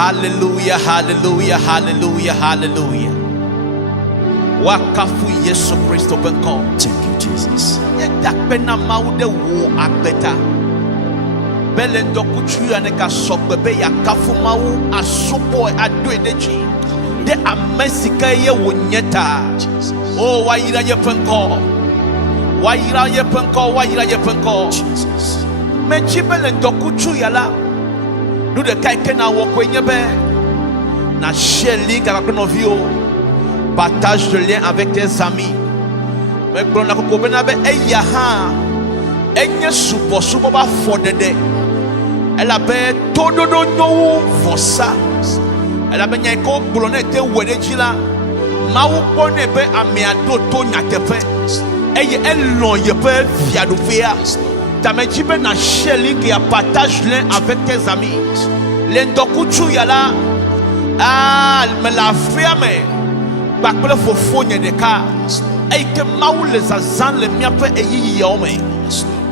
Hallelujah, hallelujah, hallelujah, hallelujah. Wakafu Yesu Kristo benko. Thank you, Jesus. Yedakbena maude wo agbeta. Belendo kuchuya neka sokbebe ya kafu mau asupo adu edeji. De amesika ye wonyeta. Oh, wayira ye penko. Wayira ye penko, wayira ye penko. Jesus. Mechi belendo kuchuya la. Nous de quelqu'un à Wokwenyebe. Na share link avec nos vieux. Partage le lien avec tes amis. Mais quand on a coupé n'avait eyaha. Enye supo supo ba fodede. Elle avait tout de nous vossa. Elle avait n'y ko blonné te wedeji la. Ma ou connaît be amiado to nyatepe. Eye elle non yepe fiadufia. Tamejibe na share link et partage lien avec tes amis. Lendokuchu yala me la fiame. Bakle fofonye de ka. Ey ke maou les azan le miape eyi yome.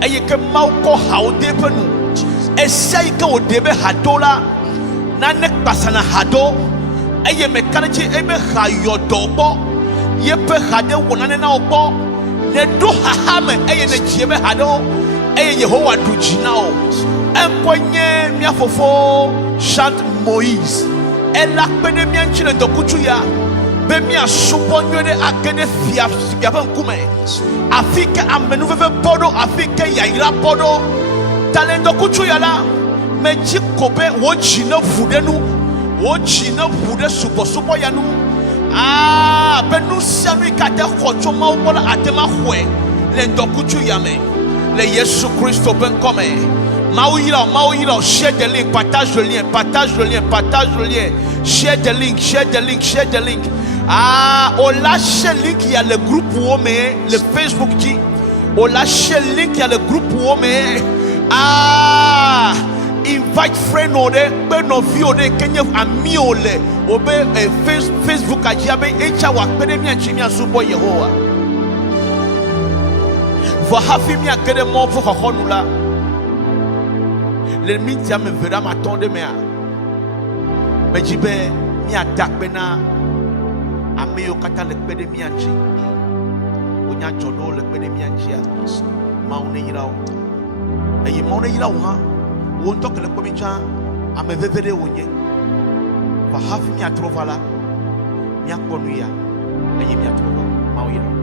Ey ke maou ko haude penu. Essaye ke odebe hadola. Nanek pasana hado. Ey me kanachi ebe hayodobo. Yepe hade wonane na obo. Ne do hahame ey ne jiebe hado. Eye Yehowa du jinao. Enkonye miafofo chante Moïse. Elle a peine mianchi le dokuchuya. Be mia suponyo de akene fia fiapan kume. Afike amenu veve podo afike yaira podo. Talendo kuchuya la. Meji kobe wo jina fudenu. Wo jina fude supo yanu. Ah, benu sianu ikate kochoma ubola atema hwe. Lendo kuchuya me. Le Yesu Christo ben comme Maouira, share the link, partage le lien, partage le lien, partage le lien, share the link, share the link, share the link. Ah, on lâche le link, il y a le groupe Wome, le Facebook dit, on lâche le link, il y a le groupe Wome. Ah, invite friend ode, ben no viode, kenye ami ole, obe Facebook a diabe, echa wa pedemia chimia subo Yehowa. For having me a get more for Honula. Le mintia me verra ma tonde mea. Mejibe mi attack bena. Ameyo kata le pede mianchi. Onya chodo le pede mianchia. Maune yirao. Eye maune yirao ha. Won tok le pomicha. Ame vevere wonye. For having me a trovala. Mi akonuya. Eye mi a trova. Mau yirao.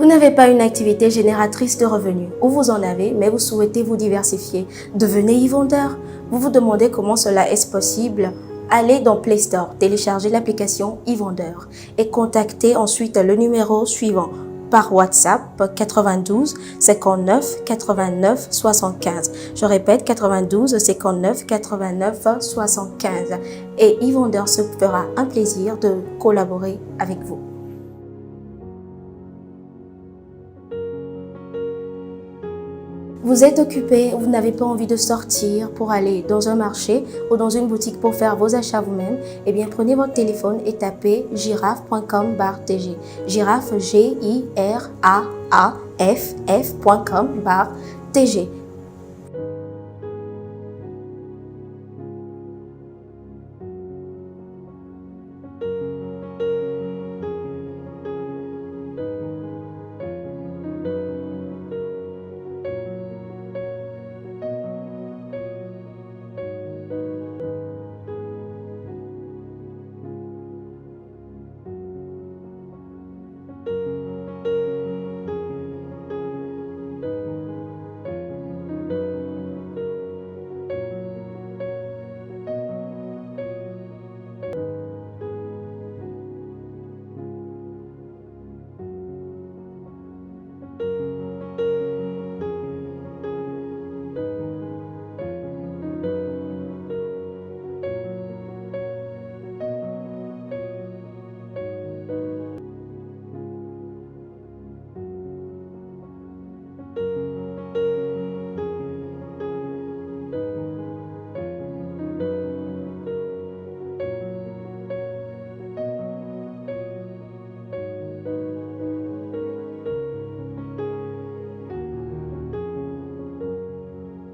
Vous n'avez pas une activité génératrice de revenus, ou vous en avez, mais vous souhaitez vous diversifier. Devenez e-vendeur. Vous vous demandez comment cela est possible. Allez dans Play Store, téléchargez l'application e-vendeur et contactez ensuite le numéro suivant par WhatsApp 92 59 89 75. Je répète 92 59 89 75. Et e-vendeur se fera un plaisir de collaborer avec vous. Vous êtes occupé, vous n'avez pas envie de sortir pour aller dans un marché ou dans une boutique pour faire vos achats vous-même, eh bien prenez votre téléphone et tapez giraffe.com/tg. Giraffe GIRAAFF.com/tg.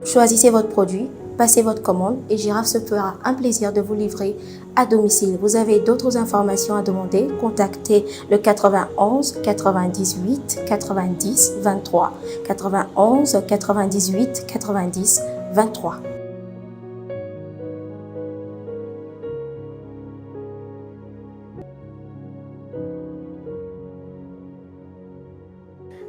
Choisissez votre produit, passez votre commande et Giraffe se fera un plaisir de vous livrer à domicile. Vous avez d'autres informations à demander, contactez le 91 98 90 23. 91 98 90 23.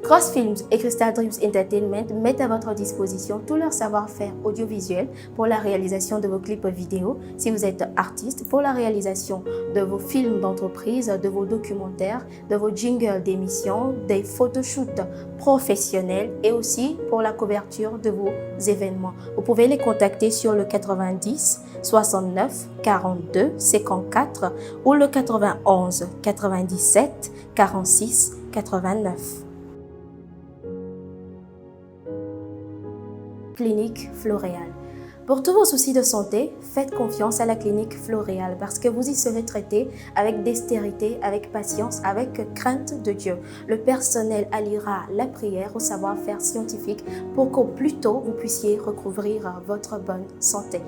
Cross Films et Crystal Dreams Entertainment mettent à votre disposition tout leur savoir-faire audiovisuel pour la réalisation de vos clips vidéo. Si vous êtes artiste, pour la réalisation de vos films d'entreprise, de vos documentaires, de vos jingles d'émissions, des photoshoots professionnels et aussi pour la couverture de vos événements. Vous pouvez les contacter sur le 90 69 42 54 ou le 91 97 46 89. Clinique Floréal. Pour tous vos soucis de santé, faites confiance à la clinique Floréal parce que vous y serez traité avec dextérité, avec patience, avec crainte de Dieu. Le personnel alliera la prière au savoir-faire scientifique pour qu'au plus tôt vous puissiez recouvrir votre bonne santé.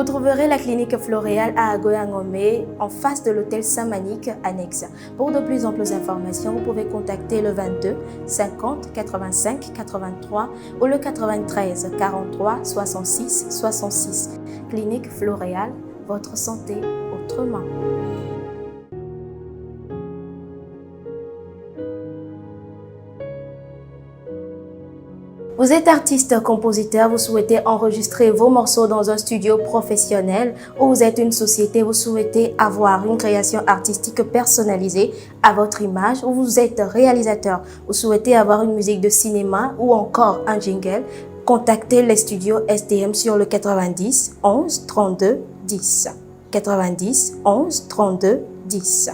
Vous trouverez la clinique Floréal à Agoyangomé, en face de l'hôtel Saint-Manique annexe. Pour de plus amples informations, vous pouvez contacter le 22 50 85 83 ou le 93 43 66 66. Clinique Floréal, votre santé autrement. Vous êtes artiste, compositeur, vous souhaitez enregistrer vos morceaux dans un studio professionnel ou vous êtes une société, vous souhaitez avoir une création artistique personnalisée à votre image ou vous êtes réalisateur, vous souhaitez avoir une musique de cinéma ou encore un jingle, contactez les studios STM sur le 90 11 32 10. 90 11 32 10.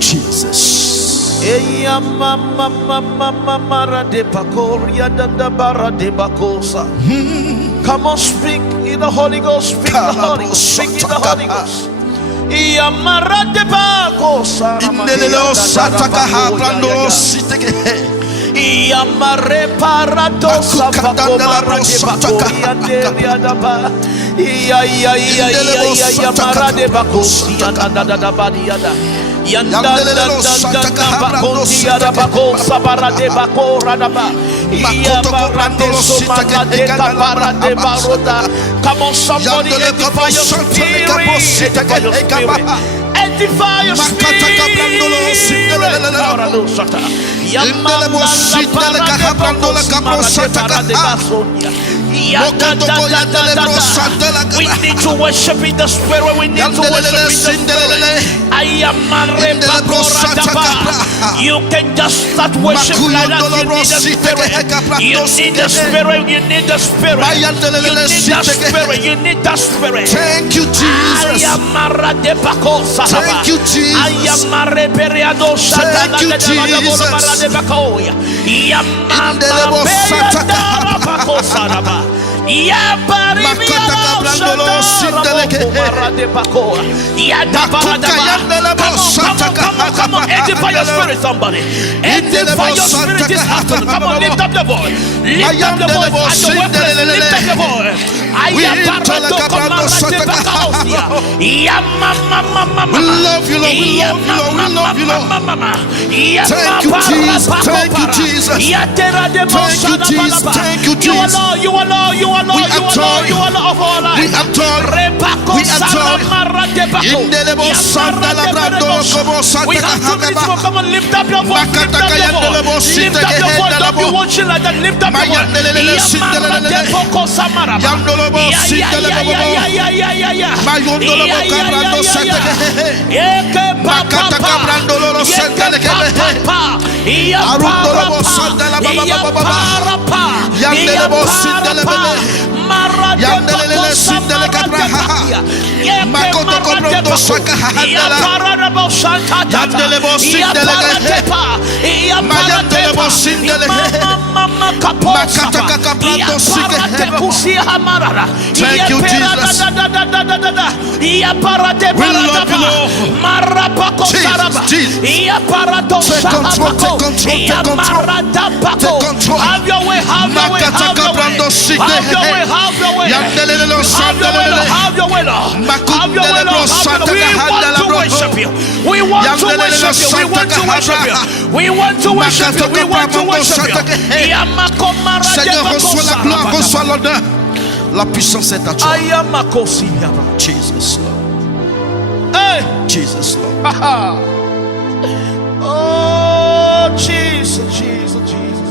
Jesus. Come on, speak in the Holy Ghost. Speak in the Holy Ghost. Speak in the Holy Ghost. Yamare paradosa bakomara de bakori anderiadaba yamara de bakosi andada badiada yanda bakosi arabakosa para de bakora daba yamara de somara de kapara de barota. Come on, somebody, edify your spirit. Edify your spirit. We need to worship in the spirit. We need to worship in the spirit. You can just start worshiping like that. You need the spirit. You need the spirit. You need the spirit. You need the spirit. Thank you, Jesus. Thank you, Jesus. Thank you, Jesus. Ya Makataka brandolo sindeleke. Come on, edify your spirit, somebody. Edify your spirit this afternoon. Come on, lift up your voice. Lift up your voice at the workplace. Lift up your voice. We love you, Lord. We love you, Lord. Thank you, Jesus. Thank you, Jesus. Thank you, Jesus. Thank you, Jesus. You are Lord. You are Lord. You are Lord. You are Lord of all life. We adore you. We adore you. We have 2 minutes more. Come on, lift up your voice. Lift up your voice. Lift up your voice. Don't be watching like that. Lift up your voice. Thank you, Jesus. We love you, Lord. Jesus. Take control. Have your way, have your way, have your way. Have your way, have your way. Have your way, Lord. Have your way, Lord. We want to worship you. We want to worship you. We want to worship you. We want to worship you. We want to worship you. Seigneur, reçois la gloire, reçois l'honneur. La puissance est à toi. Jesus, Lord. Hey. Jesus, Lord. Oh, Jesus, Jesus, Jesus.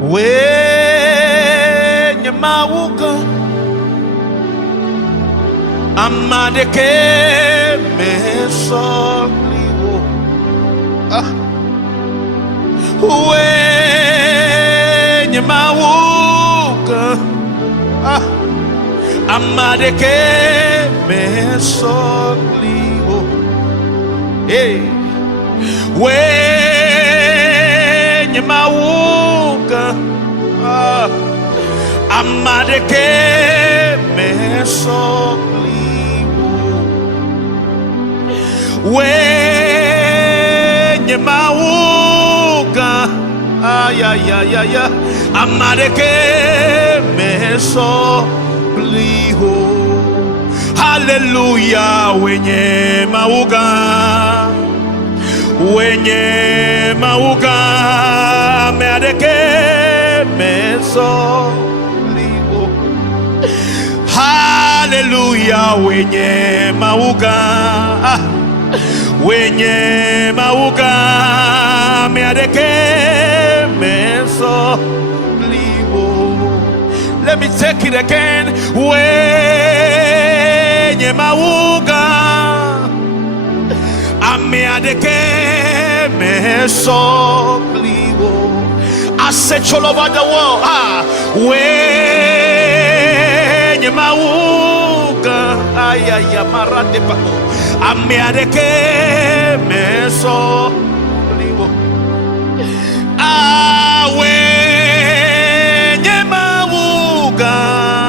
When you mauka amadeke mesoliwo. When you mauka amadeke mesoliwo. Hey, when you mauka amadeke mesoliwo. When you mauka amadeke mesoliwo. Hallelujah. Wenye mauga meadeke mesoliwo. Hallelujah. Wenye mauga meadeke mesoliwo. Let me take it again. Wenye mauga ameadeke mesoliwo. I search all over the world. Wenye mauga marade pako ameadeke mesoliwo. Wenye mauga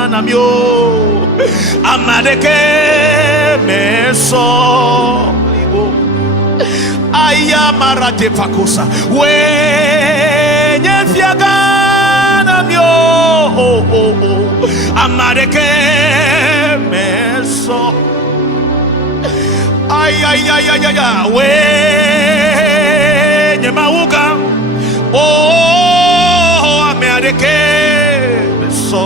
namyo amadeke mesoliwo. Ayamarate pakosa wenye fiagana myo amadeke meso. Ayayayaya wenye mauga amadeke meso.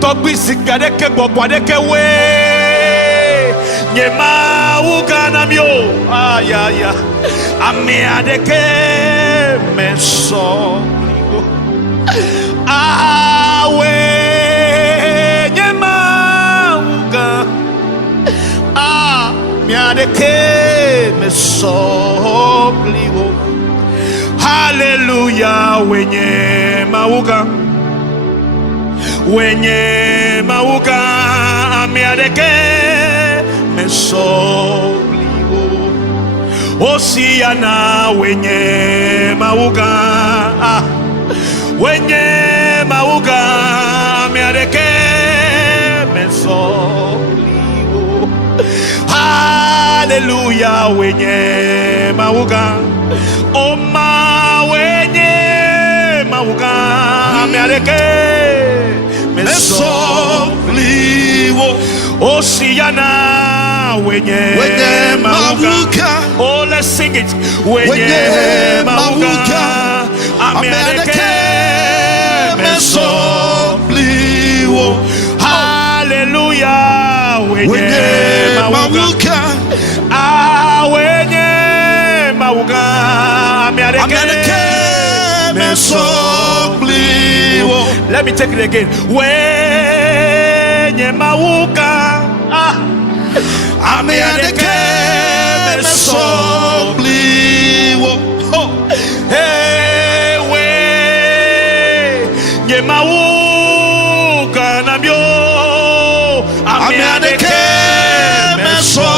Togbisikadeke bobwadeke nyema ugana myo ameadeke meso. Awe nyema uga ameadeke meso. Hallelujah. Wenye mauga ameadeke mesoliwo. Osiana wenye mauga, wenye mauga miareke mesolio. Hallelujah, wenye mauga, oma wenye mauga miareke mesolio. Osiana wenye mauga. Oh, let's sing it. Wenye mauga amereke mesolio. Hallelujah. Wenye mauga. Wenye mauga amereke mesolio. Let me take it again. Wenye mauga amereke mesolio. Ewe nye mauga na myo amereke mesolio.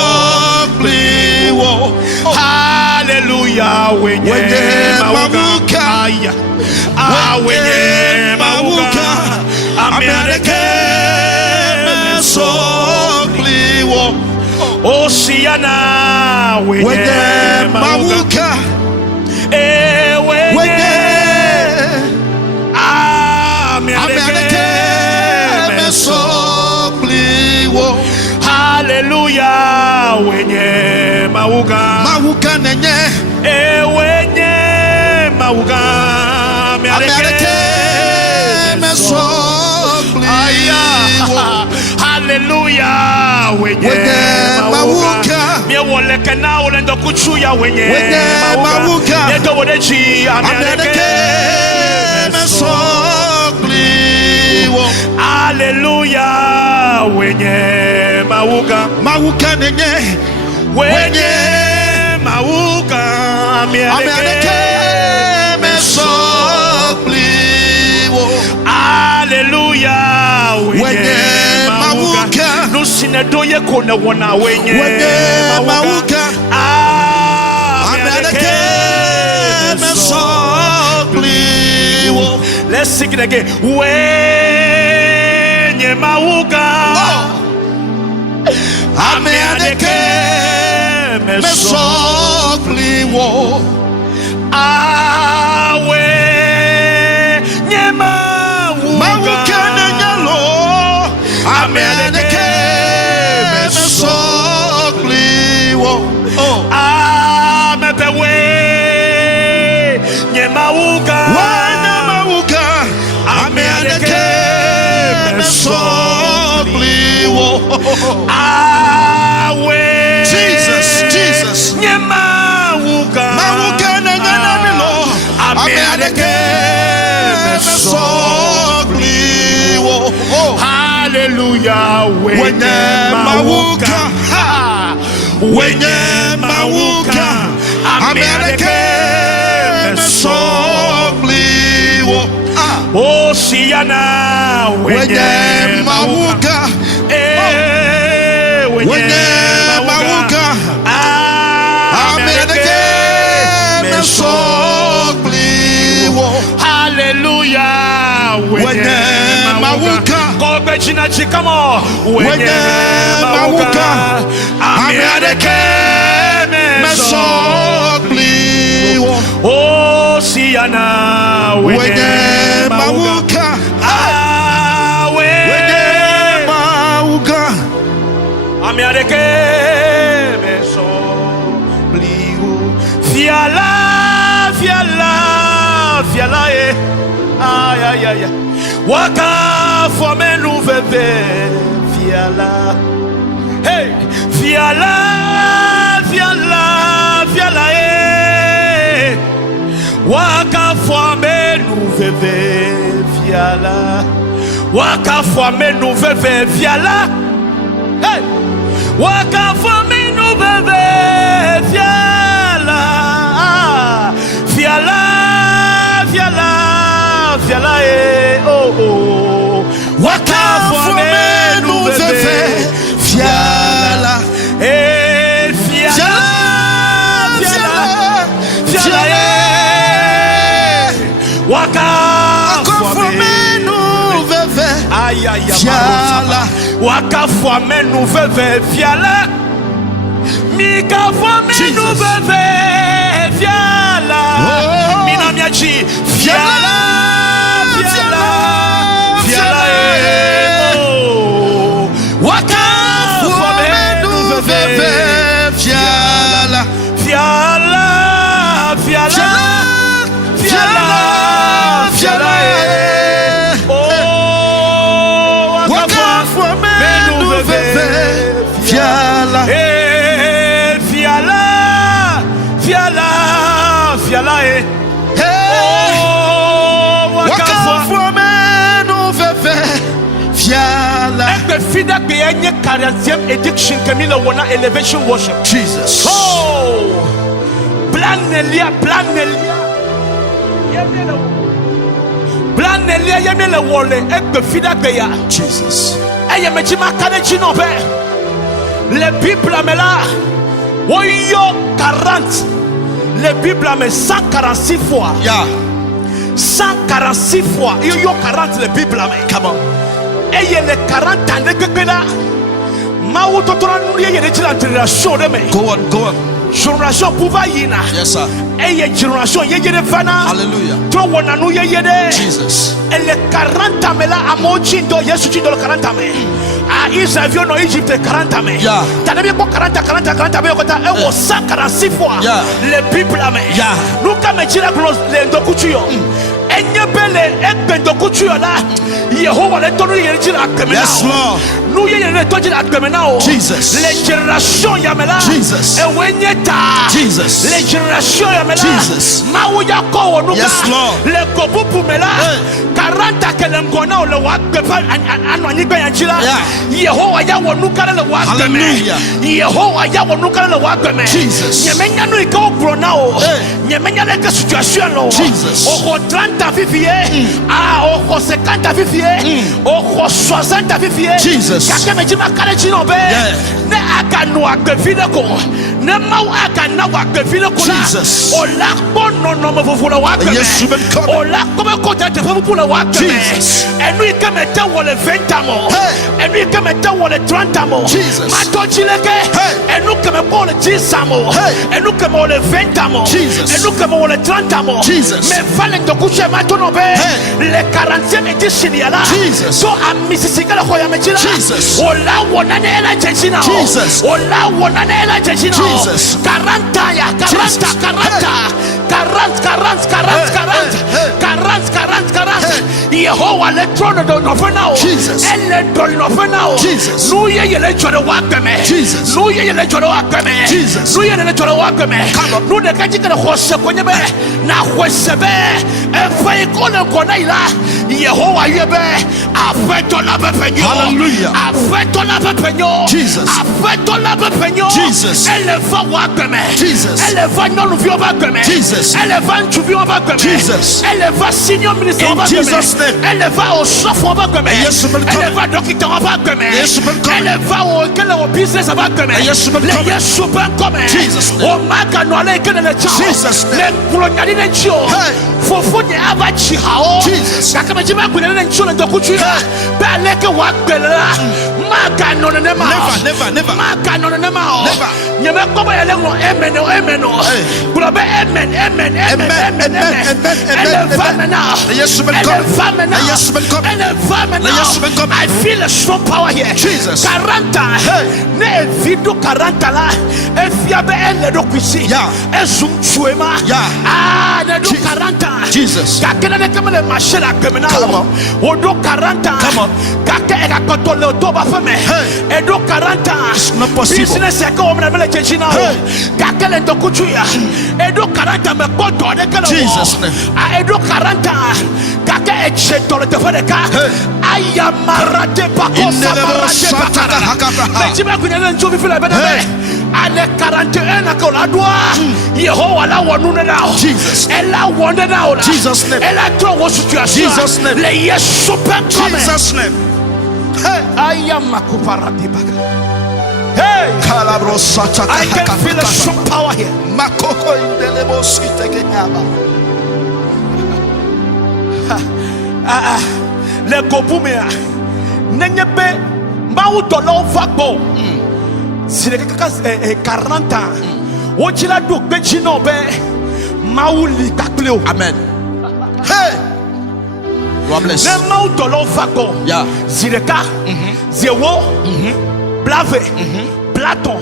Hallelujah. Wenye mauga wenye mauga amereke mesolio. Osiana wenye mauga, wenye amereke mesolio. Hallelujah. Wenye mauga nenye, wenye mauga amereke mesolio. Hallelujah. Wenye mauga miewoleke na ulendo kuchuya wenye mauga yeto wodechi amereke mesolio. Hallelujah. Wenye mauga nenye, wenye mauga amereke mesolio. Hallelujah. Wenye mauga nusinedoye kone wana wenye mauga amereke mesolio. Let's sing it again. Wenye mauga amereke mesolio. Wenye mauga amereke mesolio. Amepewe nye mauga amereke mesolio. Jesus nye mauga amereke mesolio. Hallelujah. Wenye mauga wenye mauga amereke mesolio. Osiana wenye mauga, wenye mauga amereke mesolio. Hallelujah. Wenye mauga kobe jina chikamo. Wenye mauga amereke mesolio. Osiana wenye mauga wenye mauga amereke mesolio. Fiala waka fome nou veve fiala. Hey, fiala waka fome nou veve fiala. Waka fome nou veve fiala. Hey, waka fome nou veve fiala. Fiala oh. Waka fome nou veve fiala. Fiala nous veve. Aïe aïe Fiala. Waka fome nous veve fiala. Mika fome nous veve fiala. Mina miachi fiala. Fiala. Fiala. Waka fome nous veve fiala. Fiala. Fiala. Fiala. Fiala. Oh, Waka fome nous veve fiala. Fiala. Fiala. Fiala. Oh, Waka fome nous veve fiala. The fida be any 40th edition Camila Wana elevation worship. Jesus. Oh, Blanelia. Blanelia yemele wole ek the fida be ya. Jesus. Eye mejima kanechi no be. Le Bible me la. Woyo 40. Le Bible me 146 fois. Yeah. 146 fois. Yo 40 le Bible me. Come on. Eye le 40 ans que là. Maou totora nuye yere tila generation de me. Go on. Generation pouva yina. Yes, sir. Eye generation ye yere fana. Hallelujah. Toi wana nu ye yere. Jesus. Elle 40 ans là amochi ndo Yesu chindo 40 ans. Ah Israël no Égypte 40 ans. Yeah. T'as bien 40 be kota e wo 146 fois. Yeah. Le Bible ame. Yeah. Nous kame chira klos le ndokuchuyo. Enyebele ekbendokuchu yola Yehovah le tonu yere jira akemena. Yes, Lord. Nous yere to jira akemena o. Jesus. Les générations yamela. Jesus. Ewenyeta. Jesus. Les générations yamela. Jesus. Mawu yako onuka. Yes, Lord. Le kobupu mela. 40 kelengona o le wakefa anwanyi gbeyanjira. Yehovah ya wonuka le wakeme. Hallelujah. Yehovah ya wonuka le wakeme. Jesus. Nyemenya no iko brona o. Nyemenya le situation no. Jesus. O 30 vivie, o 50 vivie, o 60 vivie. Jesus. Kake meji makale chino be. Ne akanu akevile ko. Ne mau akana wakevile ko la. Jesus. O la kono no me vuvula wakeme. Yes, men come. O la kome ko te vuvula wakeme. Jesus. Enu ikeme te wole 20 amo. Enu ikeme te wole 30 amo. Jesus. Mato chileke. Enu keme ko le 10 amo. Enu keme wole 20 amo. Jesus. Enu keme wole 30 amo. Jesus. Me vale ndokuche matono be. Le 40e edition yala. Jesus. So amisisika la koya mechila. Jesus. Ola wonane ela chechina. Jesus. Ola wonane ela chechina. Jesus. 40 ya 40 Yehovah le trono do no fenao. Jesus. Elle do no fenao. Jesus. Nu ye le choro wakeme. Jesus. Nu ye le choro wakeme. Jesus. Nu ye le choro wakeme. Nu de kaji kana khose konye be na khose be e fay ko le kona ila. Yehovah yebe afeto la bepenyo. Hallelujah. Afeto la bepenyo. Jesus. Afeto la bepenyo. Jesus. Elle va wakeme. Jesus. Elle va non vio wakeme. Jesus. Elle va nchuvio wakeme. Jesus. Elle va senior ministre In wakeme. Jesus' name. Elle va au chef wakeme. Yes, men come. Elle va docteur wakeme. Yes, men come. Elle va au business wakeme. Yes, men come. Yes, ben come. Jesus' name. O maka no ale kene le chao. Jesus' name. Le kolonyali ne chio. Hey. Fofo nye ava chi hao. Jesus. Kaka me jima kwele ne chio le dokuchu. Ba leke wakele la. Maka no ne ma. Never. Maka no ne ma. Never. Nyeme koba ele no amen. Hey. Kula be amen. Elle va maintenant. Yes, men Elle come. va maintenant. Yes, men come. Elle va maintenant. Yes, men come. I feel a strong power here. Jesus. 40. Ne vido 40 la. E fiabe elle do kwisi. Yeah. E zum chuema. Yeah. Ah, ne do 40. Jesus. Kakena ne kamele machela kemena. Come on. O do 40. Come on. Kake e kakoto le to ba feme. Hey. E do 40. It's not possible. Business e ko omna mele chechina. Hey. Kake le to kuchuya. E do 40 me koto de kele. Jesus name. A e do 40. Kake e cheto le te fere ka. Ayamarate pakosa marate pakara. Mejima kunyele nchovi fila bena be. Ale 41 na kola doa. Yehovah la wonune na. Jesus. Ela wonde na ola. Jesus name. Ela tro wo situation. Jesus name. Le Yesu pe come. Jesus name. Hey, ayamakuparate baka. Hey, I can feel a strong power here. Le gobumea. Nenyepe. Maou dolon fakbo. Si le kakas 40 ans. Ochila do bechino be. Maou li kakleo. Amen. Hey. God bless. Le maou dolon fakbo. Yeah. Zireka. Zéro. Blave. Platon.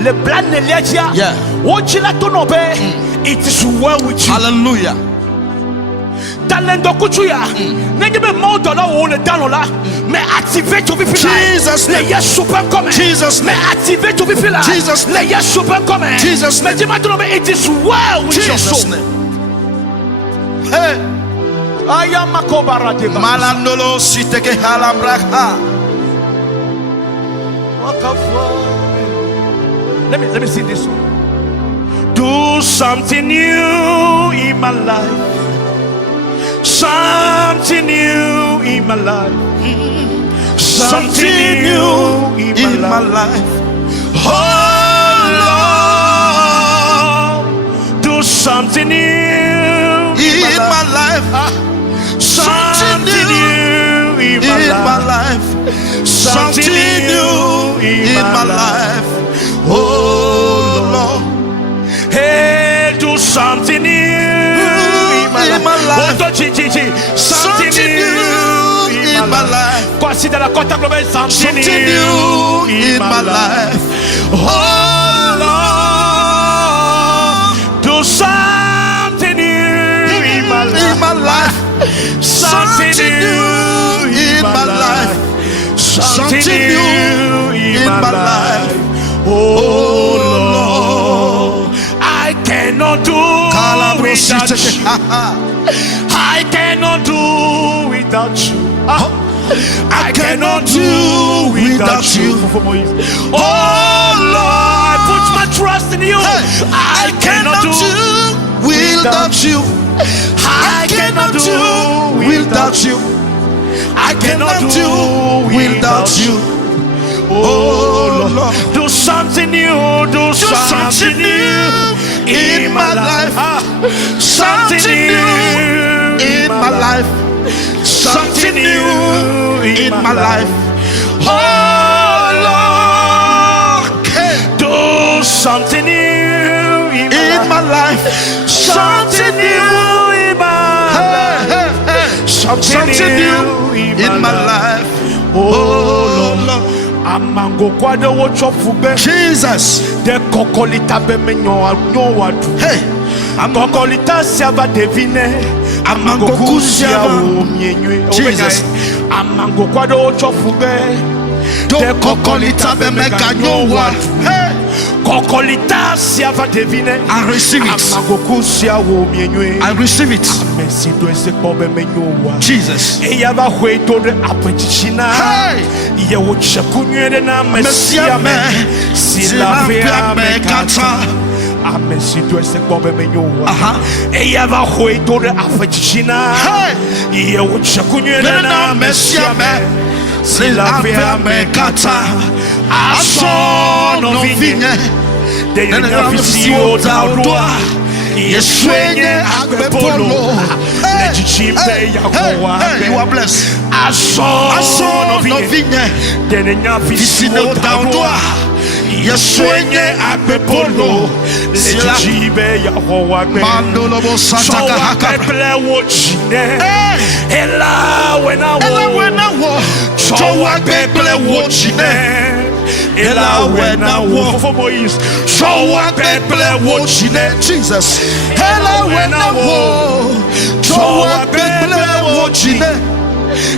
Le plan Nelegia. Yeah. Ochila tonobe. It is well with you. Hallelujah. Talendo kuchuya. Nenyepe maou dolon ou le talon là. Mais activez tout vite là. Jesus Les yes super comme. Jesus Mais activez tout vite là. Jesus Les yes super comme. Jesus Mais dis-moi tout le monde, it is well with your Jesus soul. name. Hey. Ayamakobara de Malandolo siteke halabraka. Let me sing this one. Do something new in my life. Something new in my life. Something new in my life. Oh Lord, do something new In my life. something new in my life. Something new in my life. Oh Lord. Hey, do something new in my life. Something new in my life. Consider la contact global something new in my life. Oh Lord, do something new in my life. Something new in my life. Something new in my life. Oh Lord, I cannot do without you. I cannot do without you. I cannot do without you. Oh Lord, I put my trust in you. I cannot do without you. I cannot do without you. I cannot do without you. Oh Lord, do something new, do something new in my life. Something new in my life. something new in my life. Oh Lord, do something new in my life. Something new in my life. Something new in my life. Oh Lord. Amango kwade wo chofube Jesus. De kokolita be menyo wadu. Hey. Amokolita siava devine. Amango kusia wo mienwe. Jesus. Amango kwade wo chofube. De kokolita be mekanyo wadu. Hey. Kokolita siava devine. I receive it. Amango kusia wo mienwe. I receive it. Merci do ese pobe menyo wadu. Jesus. E yaba hweto de apechichina. Hey. Ye wo chakunywere na mesia me. Sila vea me kata. Amesi do ese pobe menyo wadu. E yaba hweto de apechichina. Hey. Ye wo chakunywere na mesia me. Sila vea me kata. Aso no vinye. De yenya visio taudua. Yeswenye agbepolo. Lejichimbe ya kowa. You are blessed. Aso no vinye. De yenya visio taudua. Yeswenye agbepolo. Lejichimbe ya kowa. Mandolo bo sataka hakabra. Sowa wochine. Ela wena wo. Sowa peple wochine. Ela wena wo for Moise. Sowa peple wochine. Jesus. Ela wena wo. Sowa peple wochine.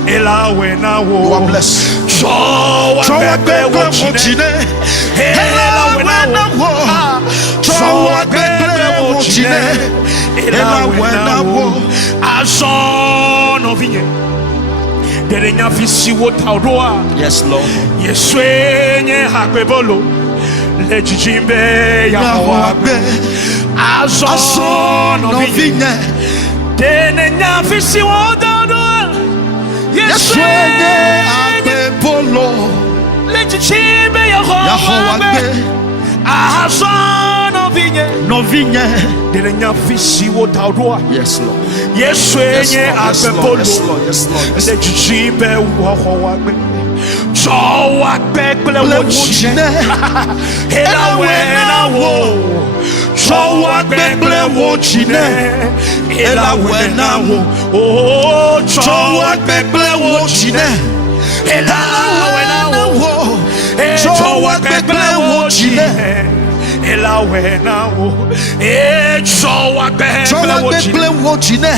Ela wena wo. You are blessed. Sowa peple wochine. Ela wena wo. Sowa peple wochine. Ela wena wo. Aso no vinye. Derenya visi wo taudoa. Yes, Lord. Yeswenye hakbebolo. Lejichimbe ya wabe. Aso no vinye. Derenya visi wo taudoa. Yeswenye hakbebolo. Lejichimbe ya wabe. Aso no vinye. novinha delenya fisi wo daudwa yes Lord yeswenye apepolo yes Lord le jijimbe wo wagbe so wagbe ple wo chine ela wena wo so wagbe ple wo chine ela wena wo oh so wagbe ple wo chine ela wena wo so wagbe ple wo chine ela wena wo so wagbe ple wo chine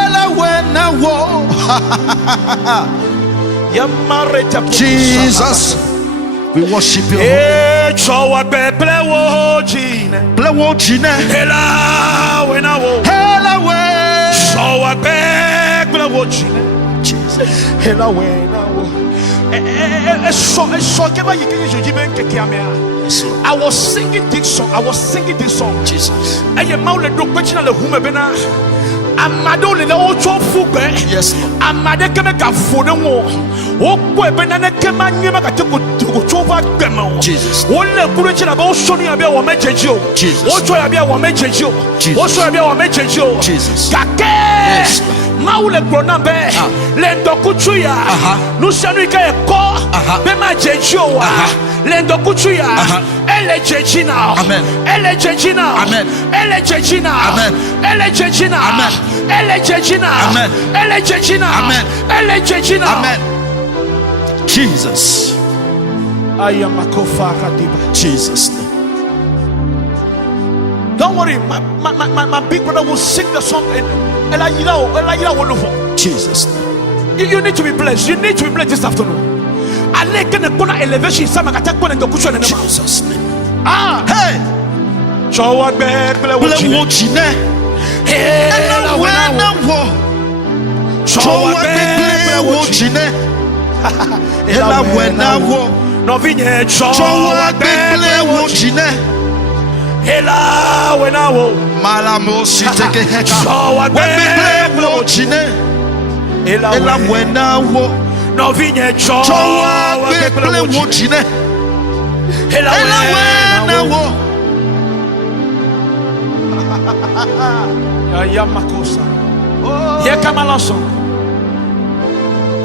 ela wena wo Jesus, we worship you. I was singing this song. Jesus. Amado le o cho fugbe yes Lord amade keme ka fone wo o ko ebe na ne kema nyema ka te ko cho ba gbema wo Jesus o le kuru chi na ba o so ni abia wo mejeji o Jesus o cho abia wo mejeji o o so abia wo mejeji o Jesus kake maule grona be le ndokuchu ya nu shanu ika e ko be ma jeji o wa le ndokuchu ya ele jeji na amen ele jeji na amen ele jeji na amen ele jeji na amen ele jeji na amen ele jeji na amen ele jeji na amen Jesus ayamakofara diba Jesus don't worry my big brother will sing the song in ela yira wo Jesus you need to be blessed this afternoon ale kene kona elevation sama kata kona ndokucho na Jesus hey chowa gbele wo chine ela wena wo chowa gbele wo chine ela wena wo novinye chowa gbele wo chine ela wena wo malamo siteke heka chowa gbele wo chine ela wena wo novinye chowa gbele wo chine ela wena wo Ayamakosa. Ye kamalaso.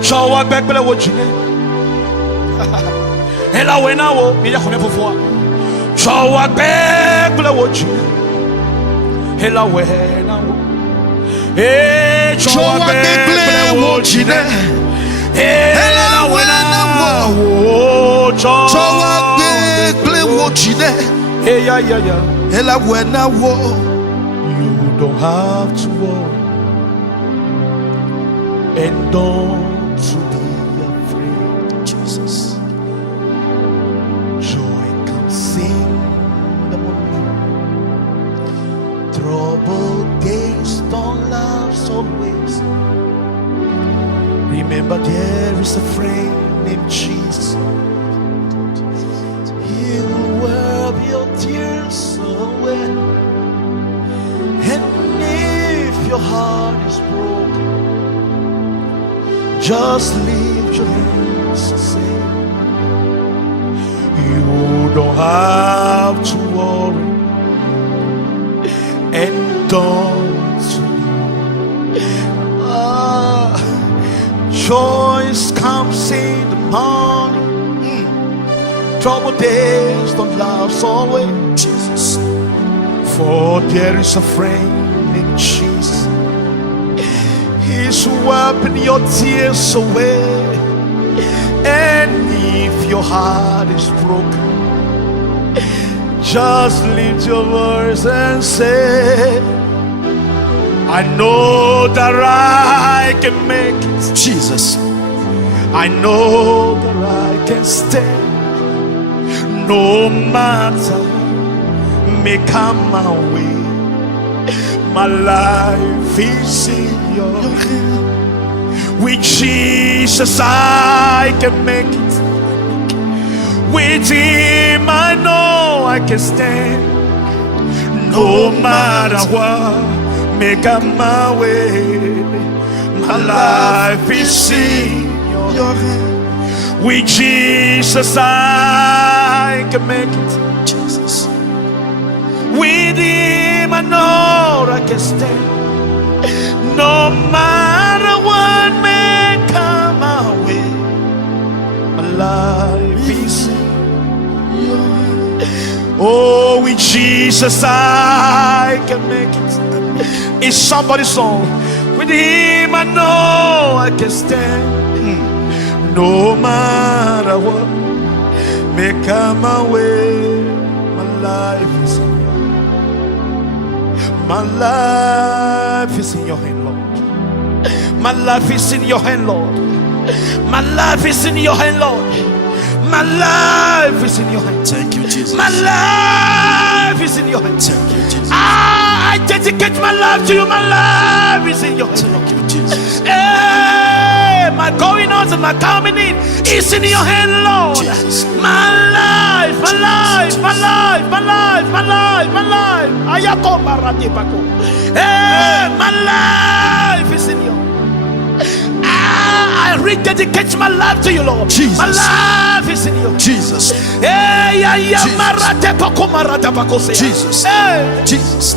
Chowa gbele wo chine. Ela wena wo mi ya kone fofo. Chowa gbele wo chine. Ela wena wo. Chowa gbele wo chine. Ela wena wo. Chowa gbele wo chine. Yeah. Ela wena wo. You don't have to worry and don't to be afraid. Jesus. Joy comes in the morning. Troubled days don't last always. Remember there is a friend named Jesus. He will wipe your tears away. And if your heart is broken, just lift your hands and say, you don't have to worry and don't joy comes in the morning. Troubled days don't last always. Jesus. For there is a friend in Jesus. He's wiping your tears away. And if your heart is broken, just lift your voice and say, I know that I can make it. Jesus. I know that I can stand. No matter may come my way, my life is in your hand. With Jesus I can make it. With Him I know I can stand. No matter what may come my way, my life is in your hand. With Jesus I can make it. Jesus. With him I know I can stand. No matter what may come my way, my life is in your hands. Oh, with Jesus I can make it. It's somebody's song. With him I know I can stand. No matter what may come my way, my life is in your hand. My life is in your hand, Lord. My life is in your hand, Lord. My life is in your hand, Lord. My life is in your hand. Thank you, Jesus. My life is in your hand. Thank you, Jesus. I dedicate my life to you. My life is in your hand. Thank you, Jesus. Hey, my going out and my coming in is in your hand, Lord. Jesus. My life, my life, my life, my life, my life, my life. Ayako barati bako. Hey, my life is in your. I rededicate my life to you, Lord. Jesus. My life is in you. Jesus. Hey, Jesus. Hey. Jesus.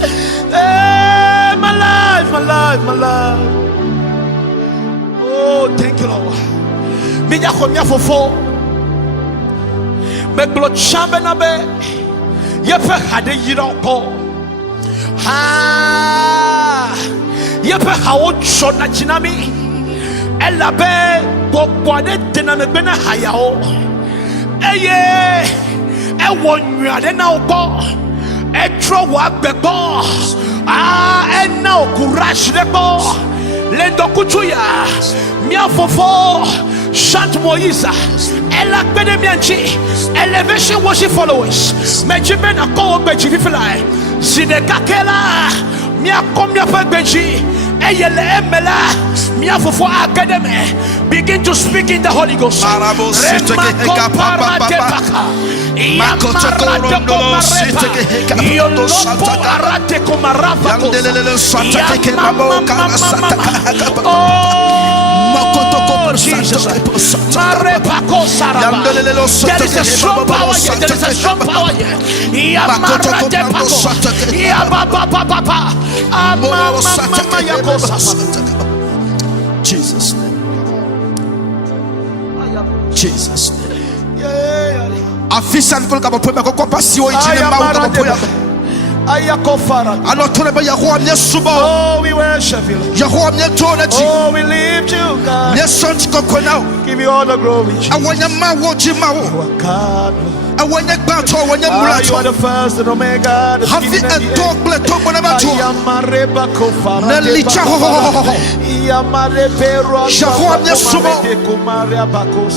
Hey, my life, my life, my life. Oh, thank you, Lord. Minya khomya fofo. Me blo chambe na be. Ye pe hade yira ko. Ha. Ye pe hawo chona chinami. Elle avait beaucoup de dynamique na hayao. Eye, e wonwa de na obo. E tro wa bebo. E na courage de bo. Lendo kuchuya. Mia fofo. Chante Moïse. Elle a pédé mianchi. Elevation worship followers. Mais tu mènes à quoi au beji fly. Si de kakela. Mia combien fait beji. Begin to speak in the Holy Ghost. Oh, Jesus. There is a strong power here. There is a strong power here. Jesus. Jesus. Afisa niko kama poema kwa pasi o ijine mawu kama poema. Oh, we worship you. Oh, we lift you, God. Give you all the glory. You are God. You are the first and Omega. The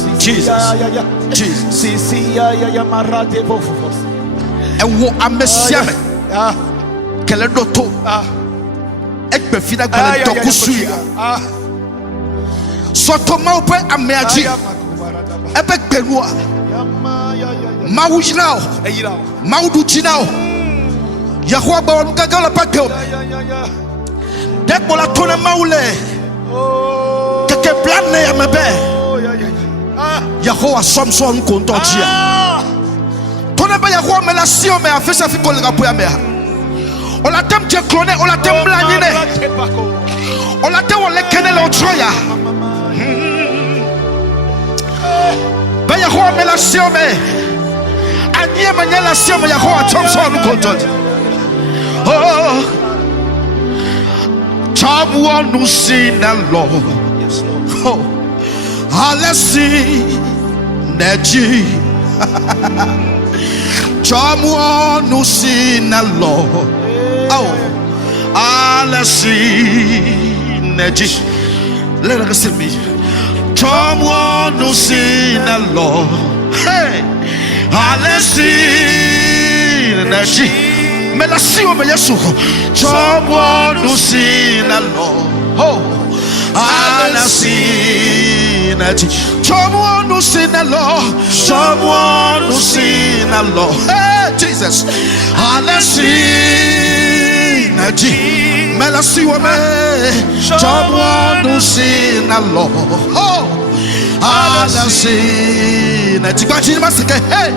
Jesus. Quel est l'auto? Ekbe fina gale dokusuya. Sotoma ope ameaji. Ebe gbenua. Mawujinao. Mawudujinao. Yahwa ba mkagala pakeo. Dekbo la tone maule. Keke plane ya mebe. Yahwa somson kontontia. Tone ba Yahwa me la sio me afisa fiko le gapo ya mea. On l'a tem cloné, on l'a tem blaniné. On l'a tem on le kenel au troya. Ben Yahwa me la siome. Anye manye la siome Yahwa Thompson kontot. Oh, Chamwa nusina lo. Oh, Alessi neji. Chamwa nusina lo. Oh, Alessi neji. Let us see me. Chamwa nusina lo. Hey, Alessi neji. Me la siyo me yesu. Chamwa nusina lo. Oh, Alessi neji. Chamwa nusina lo. Chamwa nusina lo. Hey, Jesus. Alessi. Me la siwa me Chamwa nusina lo. Oh, Alessi neji. Hey,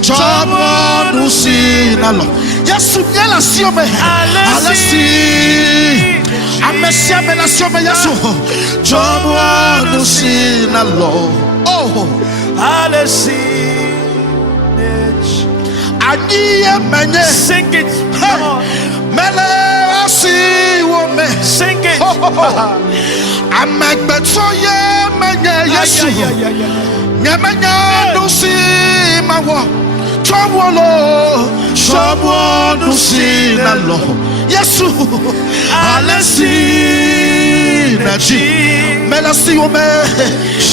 Chamwa nusina lo. Yesu bien la siome. Alesi. Amesia me la siome Yesu. Jomo no sinalo. Oh. Alesi. Aniye menye. Sing it. Come on. Mele asi wome. Sing it. Amagbetoye menye Yesu. Nyamenya no simawo. Chomwolo. Chomwo no sinalo. Yesu. Alesi. Naji. Mele asi wome.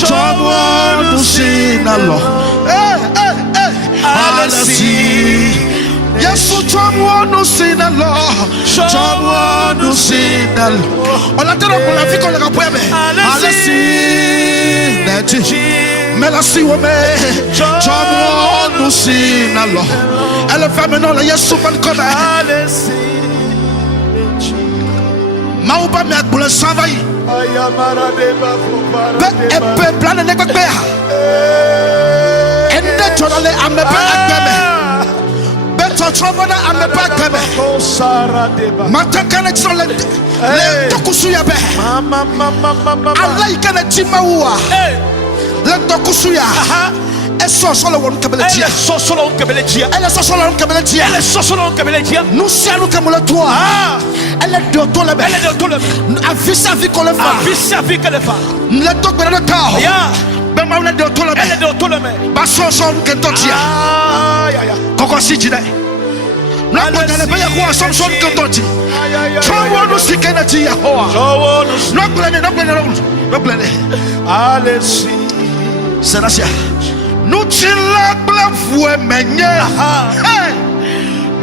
Chomwo no sinalo. Alesi. Yesu chomwo no sinalo. Chomwo no sinalo. Olatero la vie qu'on a poème. Alesi. Naji. Melasi wome. Chomwo no sinalo. Elle fait maintenant la Yesu ban kona. Alesi. Mauba me akbule savai. Ayamara de bafumara. Pe plan ne kwekbe. Ende tonale amepe akbeme. Beto tromona amepe akbeme. Matakane tsole le tokusuya be. Mama. Allah ikana timawa. Le tokusuya. Eso solo won kabeletia. Elle est solo on kabeletia. Elle est solo won kabeletia. Elle est solo on kabeletia. Nous sialu kamula toi. Elle est de toi le be. Elle est de tout le Avisa vi ko le fa. Avisa vi que le fa. Le tokbere no ta. Ya. Bema wona de to le be. Elle est de tout le me. Ba so so kentotia. Ya. Koko si jide. Na ko dale be ya ko so so kentoti. Chomwo no sikena ti ya ho. No blende. Alesi. Senasia. Nous chilla blavoué menye. Hey.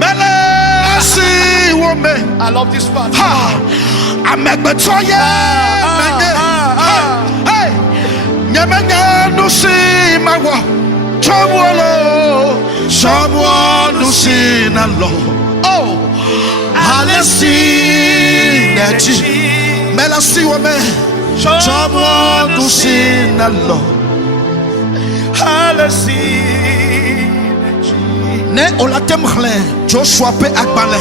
Mele si wome. I love this part. Ha. Amegbetoye menye. Hey. Nyemenya no si mawo. Chomwolo. Chomwo no si nalo. Oh. Alesi neji. Mele si wome. Chomwo no si nalo. Alesi. Ne olatem khle Joshua pe akbale.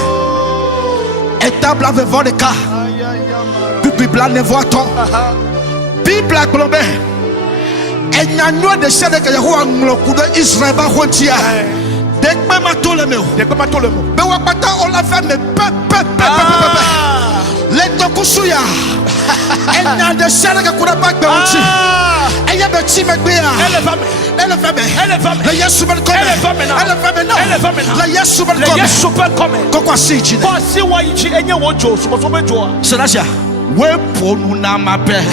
Etable avec vos de cas. Bible ne voit ton. Bible globé. Enyanyo de chede que Yahweh ngloku de Israël ba khontia. Dekbe matolemo. Be wakata ola fait me pe. Le tokusuya. Enya de chede que kura ba gbe onti. Eya be ti me gbe ya. Elle est femme. La Yesu ben come. Elle est femme. La Yesu ben come. Kokwa si chine. Kwasi wa ichi enye wojo so bejo. Senasha. We ponu na mabe.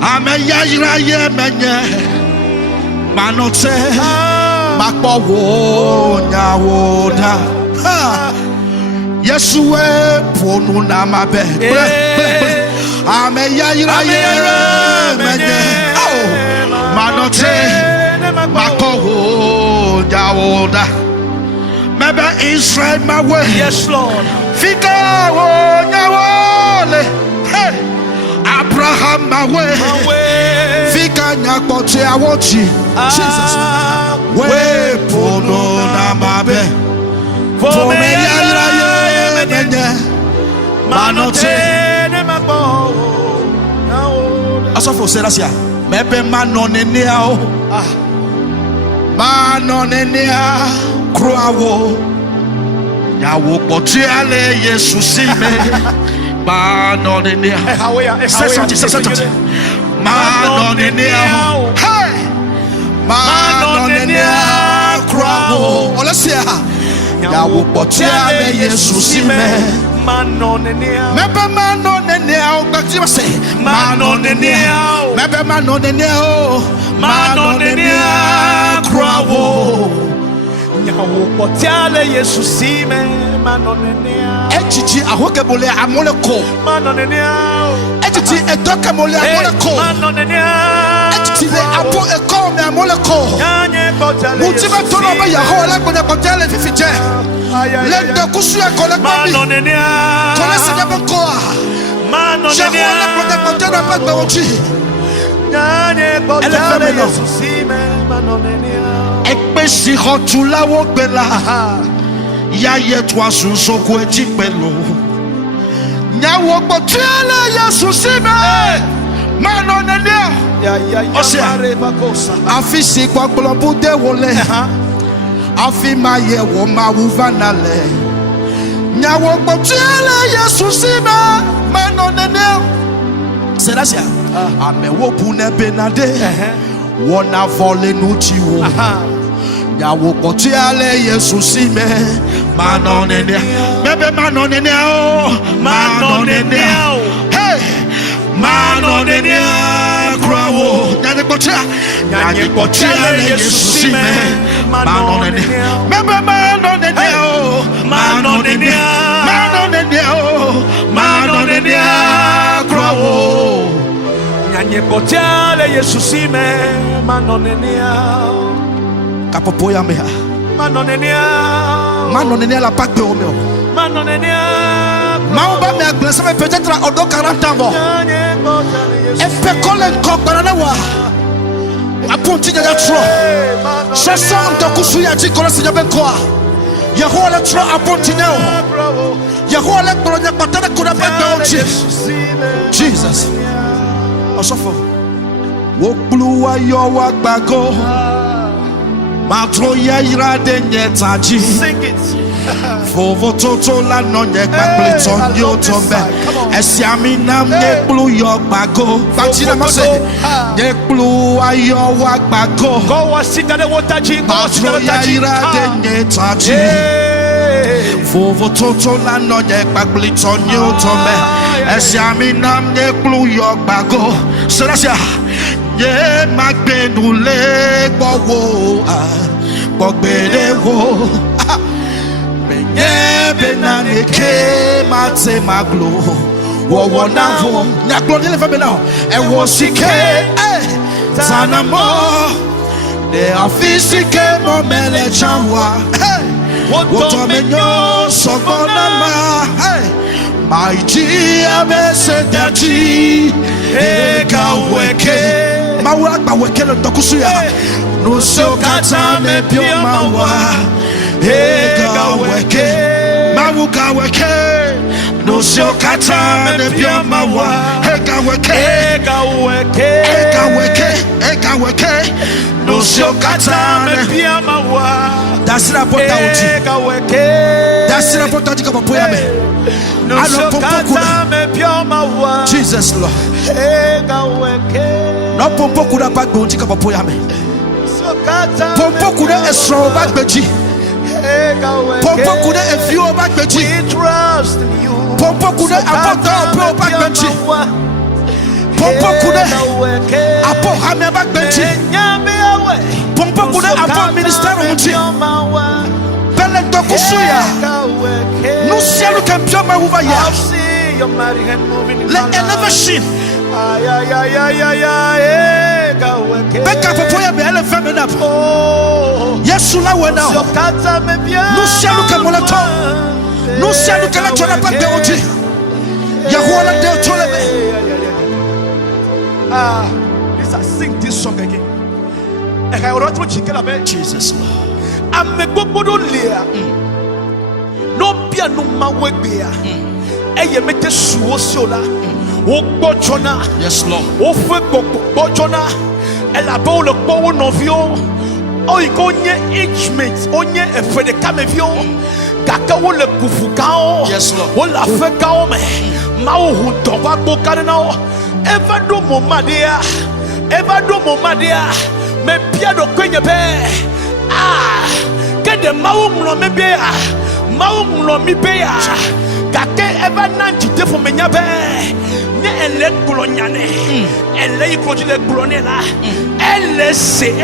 Ameya ira ye menye. Manote. Makpo wo nyawo da. Yesu we ponu na mabe. Ameya ira ye menye. Oh. Manote. Makowo Jawoda. Maybe Israel my way. Yes, Lord. Fika wo nyawole. Hey. Abraham my way. Fika nyakote awochi. Jesus. We pono na mabe. For me ya menye. Manote. Asofo Serasia. Maybe manonenia o. Manonenia kruawo. Yawo poti ale Yesu sime. Manonenia. C'est manonenia. Hey. Manonenia kruawo. Olesia. Yawo poti ale Yesu sime. Manonenia. Maybe manonenia o gati say. Manonenia. Maybe manonenia o. Manonenia kruawo. Nyawo potiale Yesu sime. Manonenia. Echichi ahokebole amoleko. Manonenia. Echichi edokemole amoleko. Manonenia. Echichi le apo ekome amoleko. Nyanye potiale. Mutiba tono ba yaho la kone potiale fifije. Le dokusu ya kole babi. Manonenia. Kole se debonkoa. Manonenia. La kone potiale ba gbawochi. Nyanye potiale Yesu sime. Manonenia. Ekpe si hotula wo gbela. Ya yetwa suso kwechi pelo. Nya wokbo tiele Yesu sime. Mano nene. Osia. Afi si kwaklo bude wole. Afi maye wo ma wuvanale. Nya wokbo tiele Yesu sime. Mano nene. Serasia. Ame wo pune benade. Wona vole nuchiwo. Ya wokbo tiele Yesu sime. Manonene. Bebe manonene o. Manonene. Hey. Manonene krawo. Nyanye kotia. Nyanye kotia le Yesu sime. Manonene. Bebe manonene o. Manonene. Manonene o. Manonene krawo. Nyanye kotia le Yesu sime. Manonene. Kapopoya mea. Manonene. Manonene la pape o meu. Manonene. Maouba me agresse peut-être à 40 ans. Et fait coller encore wa. A ponti de la tro. Ce sont de kusuya di kola sinya benkoa. Yahoo la tro a ponti neo. Yahoo la kolonya patana kuna benkoa. Jesus. Osofo. Wo blue ayo wa bago. Matro ya ira denye taji. Sing it. Fovo toto la nonye kakleton yo tombe. Esiami nam ne blue yo bago. Batina mase. Ne blue ayo wa bago. Go was it the water ji. Matro ya ira denye taji. Fovo toto la nonye kakleton yo tombe. Esiami nam ne blue yo bago. Serasia. Ye magbenu le gbowo gbogbere wo menye benaneke mate maglo wo wonavo nyaglo ni le fa bena e wo sike tanamo de afisike mo mele chanwa wo to menyo sogonama maiji abese dati ekaweke mawa bawekele dokusuya no so kata me bioma wa ekaweke mawuka weke no so kata me bioma wa ekaweke ekaweke no so kata me bioma wa dasira pota uti dasira pota uti ko poya me no so kata me bioma wa Jesus Lord no pompo kuda back bonti ka poya me pompo kuda esro back beji pompo kuda efio back beji pompo kuda apota pro back beji pompo kuda apo hame back beji pompo kuda apo minister unti bele dokusuya no sielu kempio ma huva ya let never shin Beka popoya be ele feminine up. Yesu la we now. No shall look at molato. No shall look at la pa de oti. Yahola de tolebe. This I sing this song again. And I want to check it Jesus Lord. I'm a gobodo lea. No bia no mawe bia. Eye mete suwo siola. Yes, Lord. Elle a beau le beau novio. Oh, il connaît intimate. On y est fait de camévion. Kakao le kufukao. Yes, Lord. On l'a fait kao me. Mao hutoba bokanao. Eva do momadia. Eva do momadia. Me pia do kwenye pe. Ah. Kede mao mlo me bea. Mao mlo mi bea. Kake eva nanti defo menyabe. Elle glonyane, elle y continue de glonner là. Elle sait.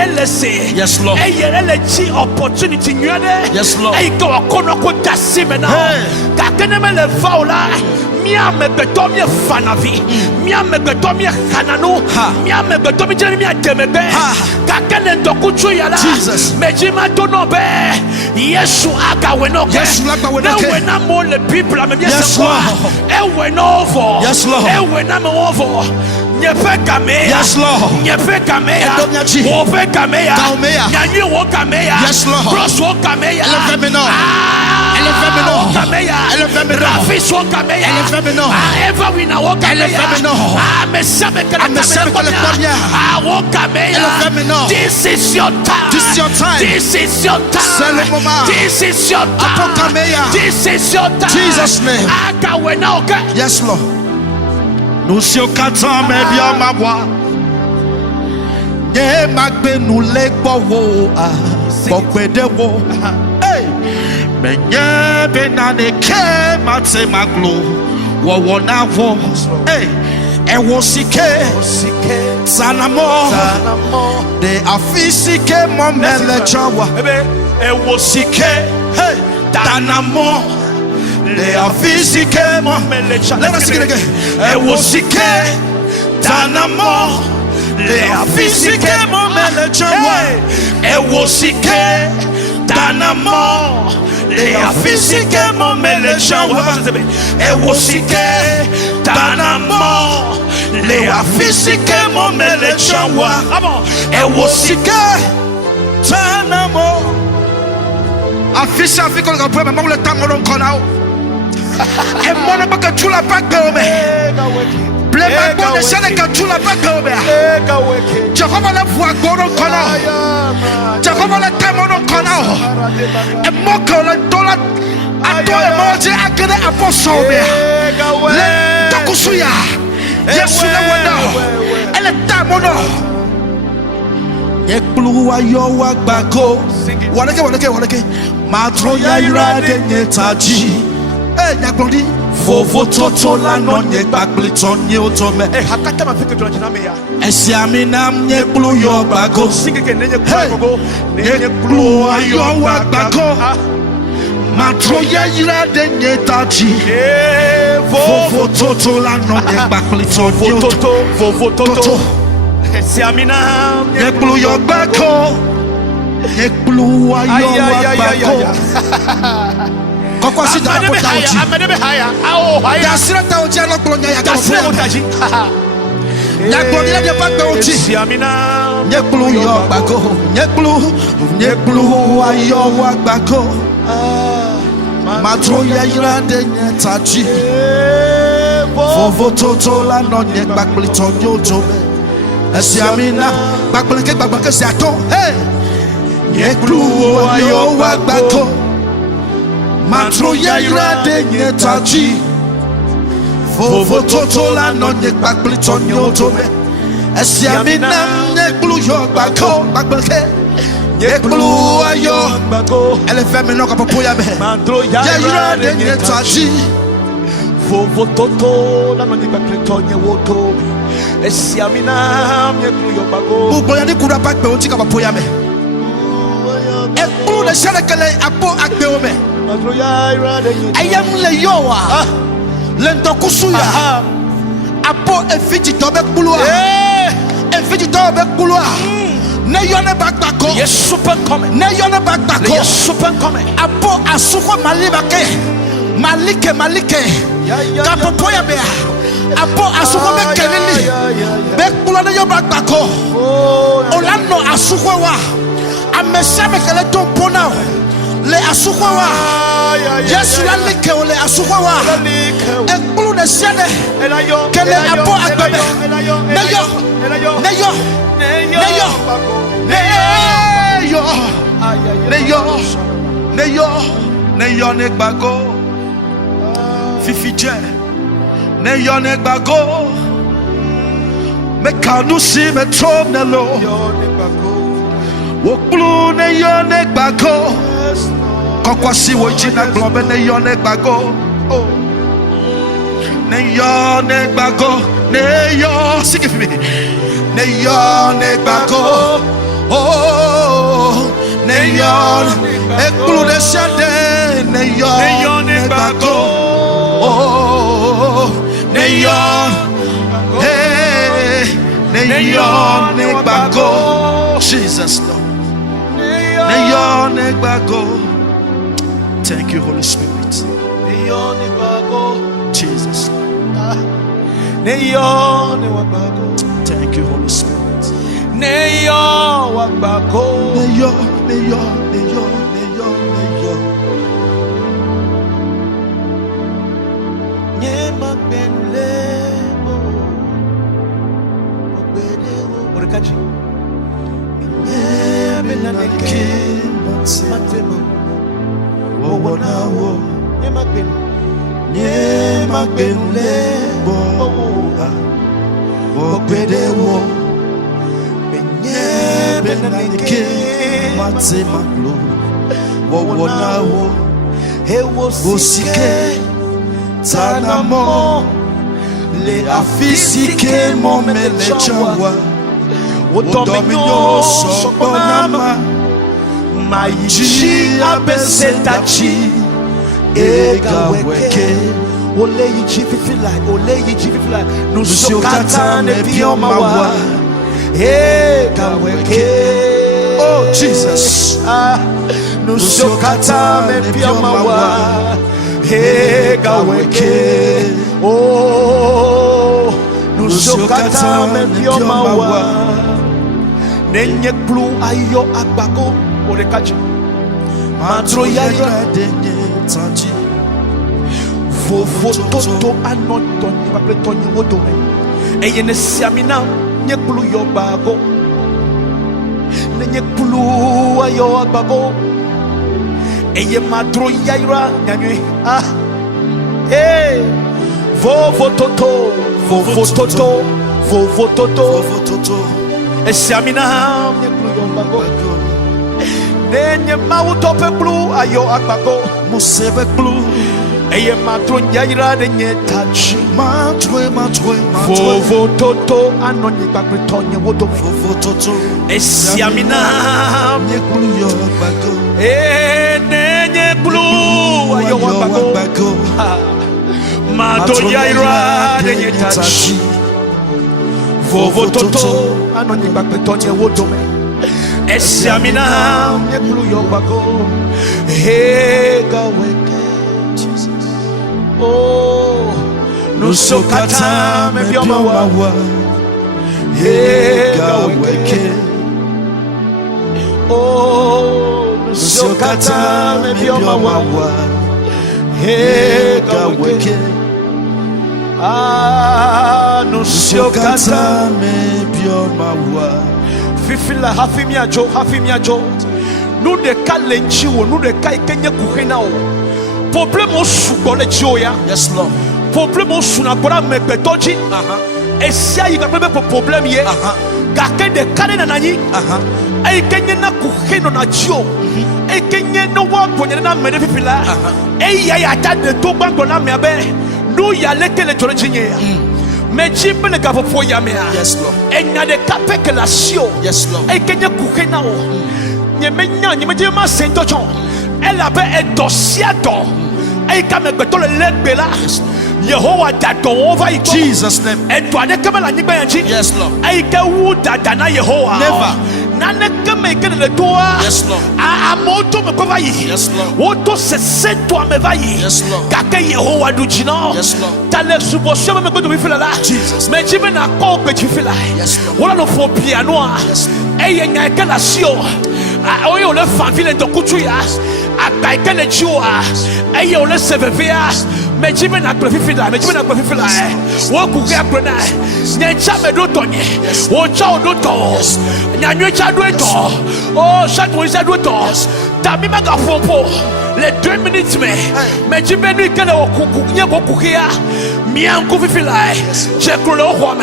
Yes, Lord. Elle est opportunity. Yes, Lord. Elle go kono ko dasi maintenant. Kakene me le va là. Mia me beto mi fanavi. Mia me beto mi hananu. Mia me beto mi jeni mi ademebe. Kakene dokuchu ya la. Jesus. Mejima tono be. Yesu aga weno. Yesu aga weno. Ne wena mo le people am yes, Lord. E weno over. Yes, Lord. E wena mo over. Nyepe kamea. Yes, Lord. Nyepe kamea. Ope kamea. Nyanyi wo kamea. Yes, Lord. Cross wo kamea. Let me know. This is your time. This is your time. This is your time. This is your time. This is your time. Jesus' name. Yes, Lord. Nusio kata me bia mabwa. Ye magbe nule gbowo bogwede wo. Hey. Menye benane ke mate maglo. Wo na wo. Hey. Ewosike Sanamo de afisike momele chawa Ewosike Danamo de afisike momele chawa. Let us sing it again. Ewosike Danamo de afisike momele chawa Ewosike Danamo de afisike momele chawa Ewosike Danamo le afisike momele chawa Ewosike Danamo afisa afiko ka pwe mama le tango don kona o e mona baka chula pakbe obe ble ba de sene ka chula pakbe obe Jehova le fu agoro kona Jehova le tamo don kona o e moko le dola ato e moje akede apostle be le takusuya Yesu le wona ele tamo no Ekplu ayo wa gbako waneke matro ya ira de nyetaji nyagbodi fofo toto la no nye gbakli tonye otome hakata mafike tunajina meya esiami nam nyekplu yo gbako singike nenye kugo Ekplu ayo wa gbako matro ya ira de nyetaji fofo toto la no nye gbakli tonye otome fofo toto esiamina Ekplu yo gbako Ekplu ayo wa gbako Koko si dara ko tauji amedebe haya haya ya sira tauji ala kolonya ya ka sira otaji ya kolonya de pa gbe oti esiamina Ekplu yo gbako Ekplu ayo wa gbako matro ya ira de nyetaji fofo toto la no nye gbakli tonyo jome esiamina gbakle se ato hey Ekplu ayo wa gbako matro ya ira de nyetaji fofo toto la no nye gbakle tonyo jome esiamina Ekplu yo gbako gbakle Ekplu ayo gbako ele femi no ka popo ya me matro ya ira de nyetaji fofo toto la no nye gbakle tonyo woto esiamina Ekplu yo gbako bubo ya ni kura pa pe o ti ka popo ya me Ekplu le sele kele apo agbe o me matro ya ira de nyetaji ayam le yowa le ndokusu ya apo efiji to be kpulu a efiji to be kpulu a ne yo ne bagbako yes super come ne yo ne bagbako yes super come apo asuko malibake malike ka popo ya be apo asuko be kenini be kpulu ne yo bagbako olano asuko wa amesame kele to pona le asuko wa Yesu la like ole asuko wa Ekplu de sene kele apo agbebe neyo ne gbako fifije neyo ne gbako me kanu si me trom ne lo Ekplu neyo ne gbako Kokwasi wo jina globe neyo ne gbako neyo ne gbako neyo sing it for me neyo ne gbako neyo Ekplu de shade neyo ne gbako neyo neyo ne gbako Jesus Lord neyo ne gbako. Thank you, Holy Spirit. Jesus. Thank you, Holy Spirit. Orekaji. Benaneke matema. Wonawo. Nyemagbele bo. Wobedewo. Benaneke matema glo. Wonawo. Wosike tanamo le afisike momele changwa odominyo sokonama maiji abesetachi egaweke ole yiji fifila nusokata ne biomawa egaweke. Oh Jesus, nusokata me biomawa egaweke. Oh, nusokata me biomawa nenye klu ayo agbako orekaji matro yaya denye tanji fofo toto anoto ni bakle tonye wodome eyene siamina nye klu yo bago nenye klu ayo agbako eye matro yaya nyanywe hey vovo toto esiamina nye klu yo bago nenye mautope klu ayo agbako musebe klu eye matro nyaira denye tachi matwe vovo toto anonye bakre tonye wodome vovo toto esiamina nye klu yo agbako nenye klu ayo agbako mato yaira denye tachi vovo toto anonye bakre tonye wodome esiamina nye klu yo agbako egaweke. Oh, nusokata me biomawa egaweke. Oh, nusokata me biomawa egaweke. Ah, nusokata me biomawa. Fifila hafimia jo. Nous de kalenchi wo, nous de kaikenye kuhena o. Problème au soukole joya. Yes Lord. Problème au sounakora me betoji. Esia yi kapebe problème ye. Gake de kane na nani. Ay kenye na kuheno na jio. Ay kenye no wa kwenye na mede fifila. Ay ya ata de to bango na mebe. Nou ya leke le tole jinye. Me jimbe le gapo po ya mea. Yes Lord. Enya de kape ke la sio. Yes Lord. Ay kenye kuhena o. Nyemenya sentochon. Elle avait un dossier d'or. Et quand me beto le legbe là. Yehovah dadon over it. Jesus name. Et toi ne kama la nyigba yanji. Yes Lord. Et que wu dadana Yehovah. Never. Nane kama ikene le toa. Yes Lord. A moto me kova yi. Yes Lord. Woto se sento me va yi. Yes Lord. Kake Yehovah du jino. Yes Lord. Tale subosio me beto bifila la. Jesus. Me jibe na ko be bifila. Yes Lord. Wala no fo piano. Yes Lord. E yenya ke la sio. Oye ole fanfile to kutuya abaike le jua aye ole sevevia mejibe na profifila wo kuke akrona nyecha medo tonye wo cha odo to nyanyecha do to oh chaque mois do to tami maga pompo les 2 minutes mejibe nu ikele wo kukunye wo kukia mian kufifila je krole ho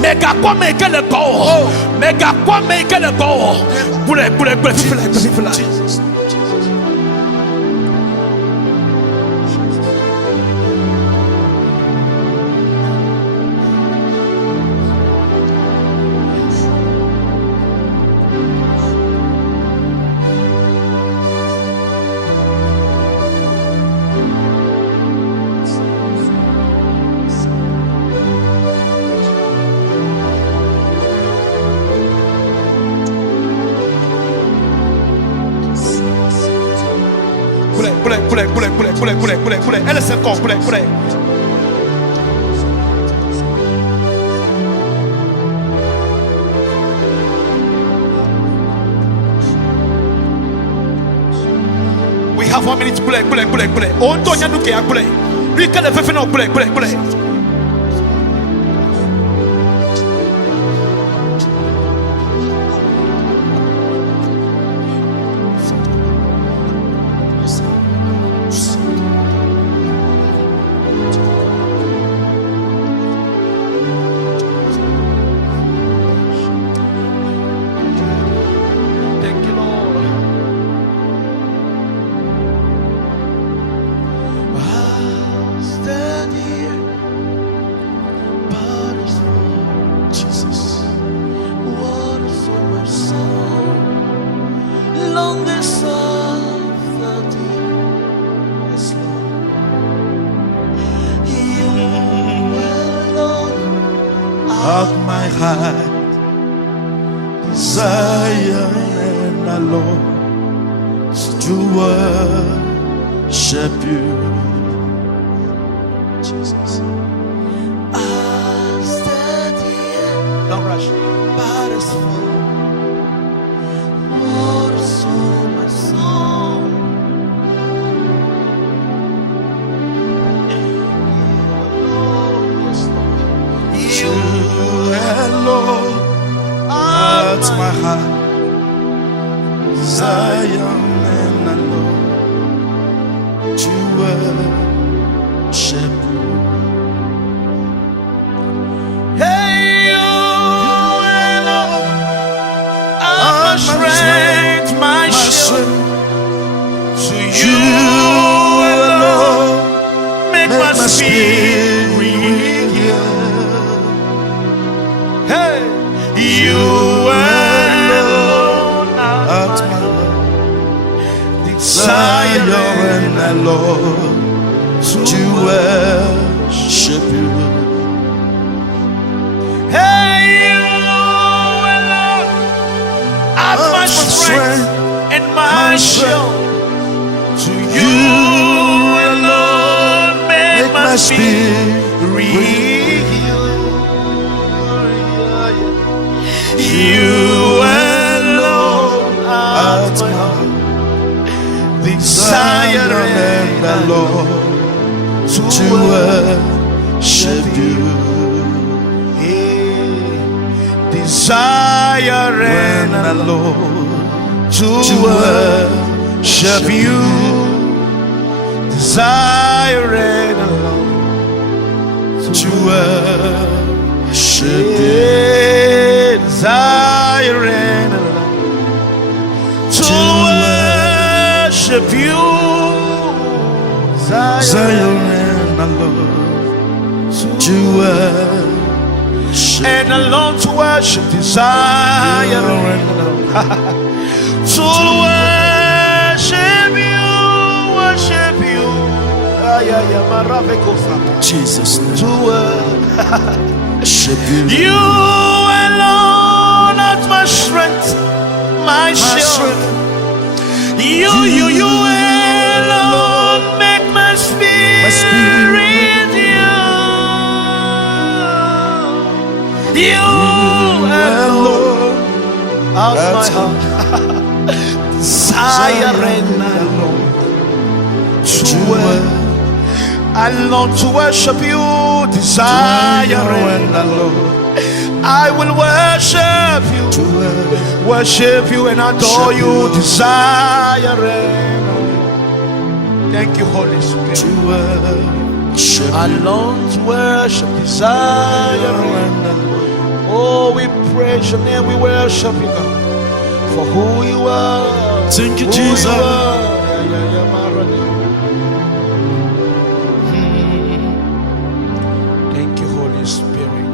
mega kwa me ikele ko mega kwa me ikele ko bule fifila. Poulet. Elle est encore poulet. We have 1 minute poulet. On tourne à nous qui a poulet. Lui qu'elle fait non poulet. Jesus. Waters of my soul, longest of the deep. Yes, Lord. You alone Of my heart, desire and the Lord to worship you. Jesus. as steady. Don't rush. But it's full. Waters of my soul. You alone at my heart, Zion and the Lord to worship you. Hey, you alone, my strength, my shield. To you alone, make my spirit yield. Hey, you alone, At my desire Zion and the Lord to worship you. Hey, you alone, my strength and my shield. To you alone, make my spirit yield. You alone are my heart, desire and the Lord to worship you. Desire And the and Lord to to worship you. Desire and to worship you. Desire and to worship you. Zion and the Lord to worship and alone to worship. Desire and to worship you. Worship you. Jesus name. To Worship you. you alone are my strength, my shield. You alone make my spirit yield. You alone out my heart, desire and alone to worship you. Desire and alone, I will worship you, worship you and adore you. Desire and alone. Thank you, Holy Spirit. Alone to worship, desire and alone. Oh, we praise your name, we worship you, God, for who you are. Thank you, Who Jesus. you are. Thank you, Holy Spirit.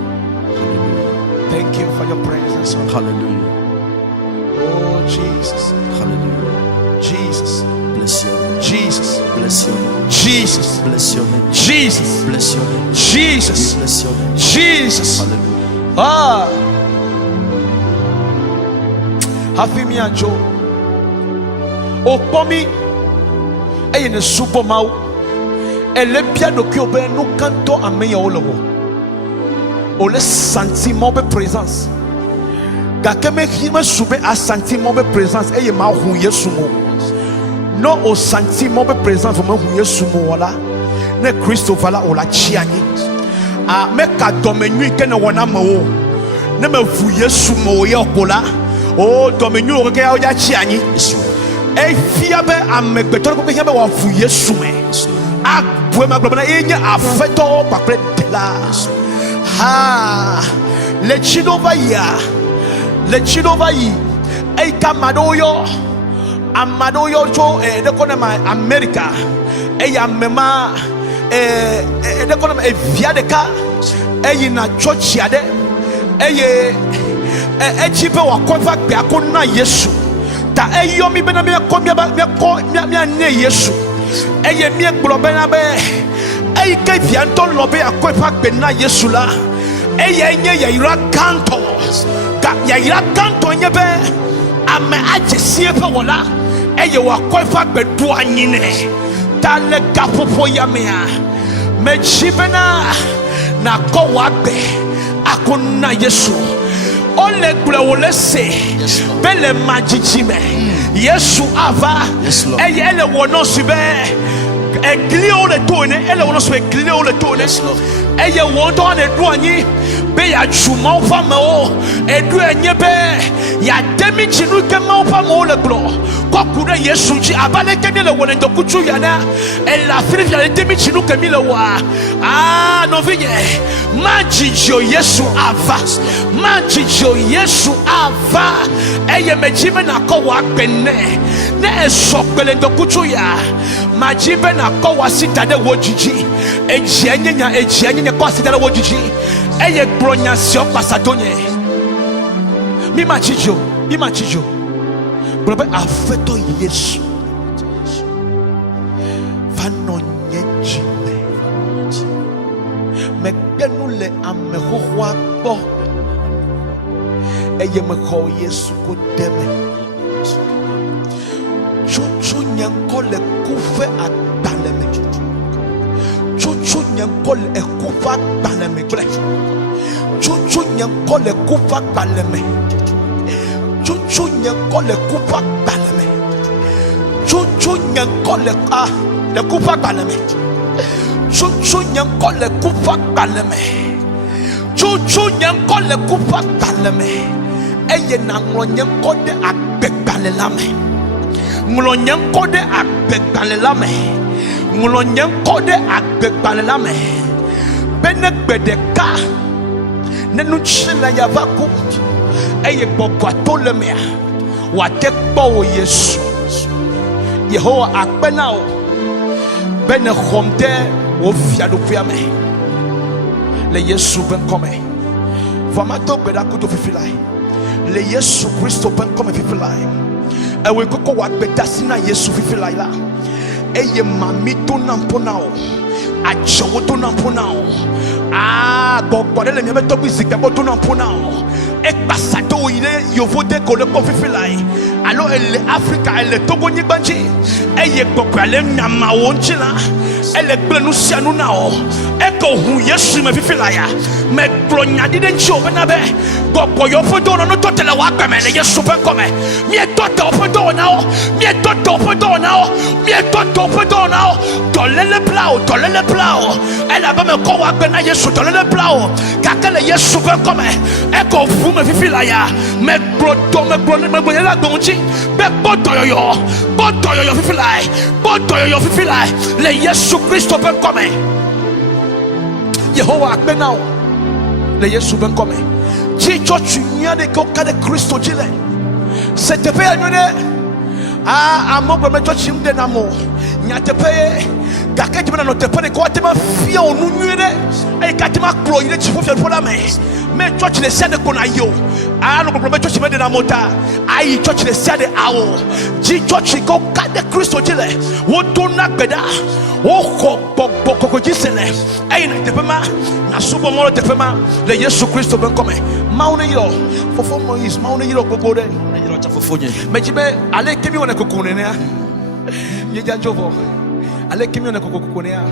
Thank you for your presence. Hallelujah. Oh, Jesus. Hallelujah. Jesus. Bless your name. Jesus. Bless your name. Jesus. Bless your name. Jesus. Bless your name. Jesus. Bless your name. Jesus. Hallelujah. Ah. Happy me and Joe. Oh, Pommy. Et ne soupe mau. Elle est bien de qui obéit nous quand on a mis au logo. On le sentiment de présence. Gakeme qui me soupe à sentiment de présence et il m'a rouillé sous moi. Non au sentiment de présence vous me rouillé sous moi là. Ne Christophe là on la chiani. Ah mais quand domenu que ne wana mo. Ne me rouillé sous moi ya kola. Oh domenu o ke ya chiani. Et fiabe amegbeto ko ke yabe wa rouillé sous moi. Ah pour ma globe na enya afeto papre de là. Ah le chido va ya. Le chido va yi. E kamadoyo. Amadoyo cho de konema America. E ya mema de konema e via de ka. E na church ya de. eye ejibe wa kofa gbe akona Yesu ta eyo mi bena me ko mi ane Yesu eye mi egbo bena be eye ke bianto lobe akofa gbe na Yesu la eye nye ya ira kanto ga ya ira kanto nye be ame ajesie pe wala eye wa kofa gbe du anyine ta le gapopo ya me a me jibena na ko wa gbe akona Yesu ole gble wole se bele majijime Yesu ava eye ele wono sube egli ole tone ele wono sube egli ole tone eye wondo na edu anyi be ya juma ofa ma o edu enye be ya demi chinu ke ma ofa ma o le glo kokure Yesu ji abale ke le wona ndokuchu ya na ela firi ya demi chinu ke mi le wa no vinye majijo Yesu ava majijo Yesu ava eye mejime na ko wa penne na esokpele ndokuchu ya majibe na ko wa sitade wojiji ejienye ko sitade wojiji eye bronya si opasadonye mi majijo brobe afeto Yesu vano nyejime megbenu le amehoho agbo eye meko Yesu ko deme chuchu nyanko le kufe agbaleme chuchu nyanko le kufa agbaleme chuchu nyanko le kufa agbaleme chuchu nyanko le kufa agbaleme chuchu nyanko le kufa agbaleme chuchu nyanko le kufa agbaleme chuchu nyanko le kufa agbaleme eye na nglo nyanko de agbegbalelame nglo nyanko de agbegbalelame nglo nyanko de agbegbalelame bene gbedeka nenu chila ya vaku eye gbogbo atolemea wate kpo Yesu Yehowa akpena o bene khomde wo fiado fiame le Yesu ben come vamato gbeda kuto fifilai le Yesu Kristo ben come fifilai ewe koko wa gbedasi na Yesu fifilai la eye mami to nampona o ajowo to nampona o gbogbo le mi be to bisi gbo to nampona o ekpasado ile yovode ko le kofifilai alo ele Africa ele Togo nyigbanji eye gbogbo ale nyama wo nchila ele gblenu sianu na o eko hu Yesu me fifilaya me gronya dide nchi o bena be gbogbo yo fodo no to tele wa gbeme le Yesu pe come mi e to to fodo na o mi e to to fodo na o mi e to to fodo na o tolele plao ele ba me ko wa gbe na Yesu tolele plao kakele Yesu pe come eko fu me fifilaya me brodo me la donji be boto yo fifilai le Yesu Kristo ben come Yehowa akbenao le Yesu ben come jicho chunyane ko kade Kristo jile setepe anyone amogbo mecho chimde namo nyatepe gake jibana no tepane ko atema fia onu nwere e katima kro ile chifo fia fola me church le sade kona yo no problem church me de na mota ai church le sade awo ji church ko kade Kristo jile wo to na gbeda wo ko jisele ai na tepema na subo mo tepema le Yesu Kristo ben come maune yo fofo mo is maune yo gogo de yo ta fofonye mejibe ale kemi wona kokone ne ye janjovo ale kemi wona kokone ya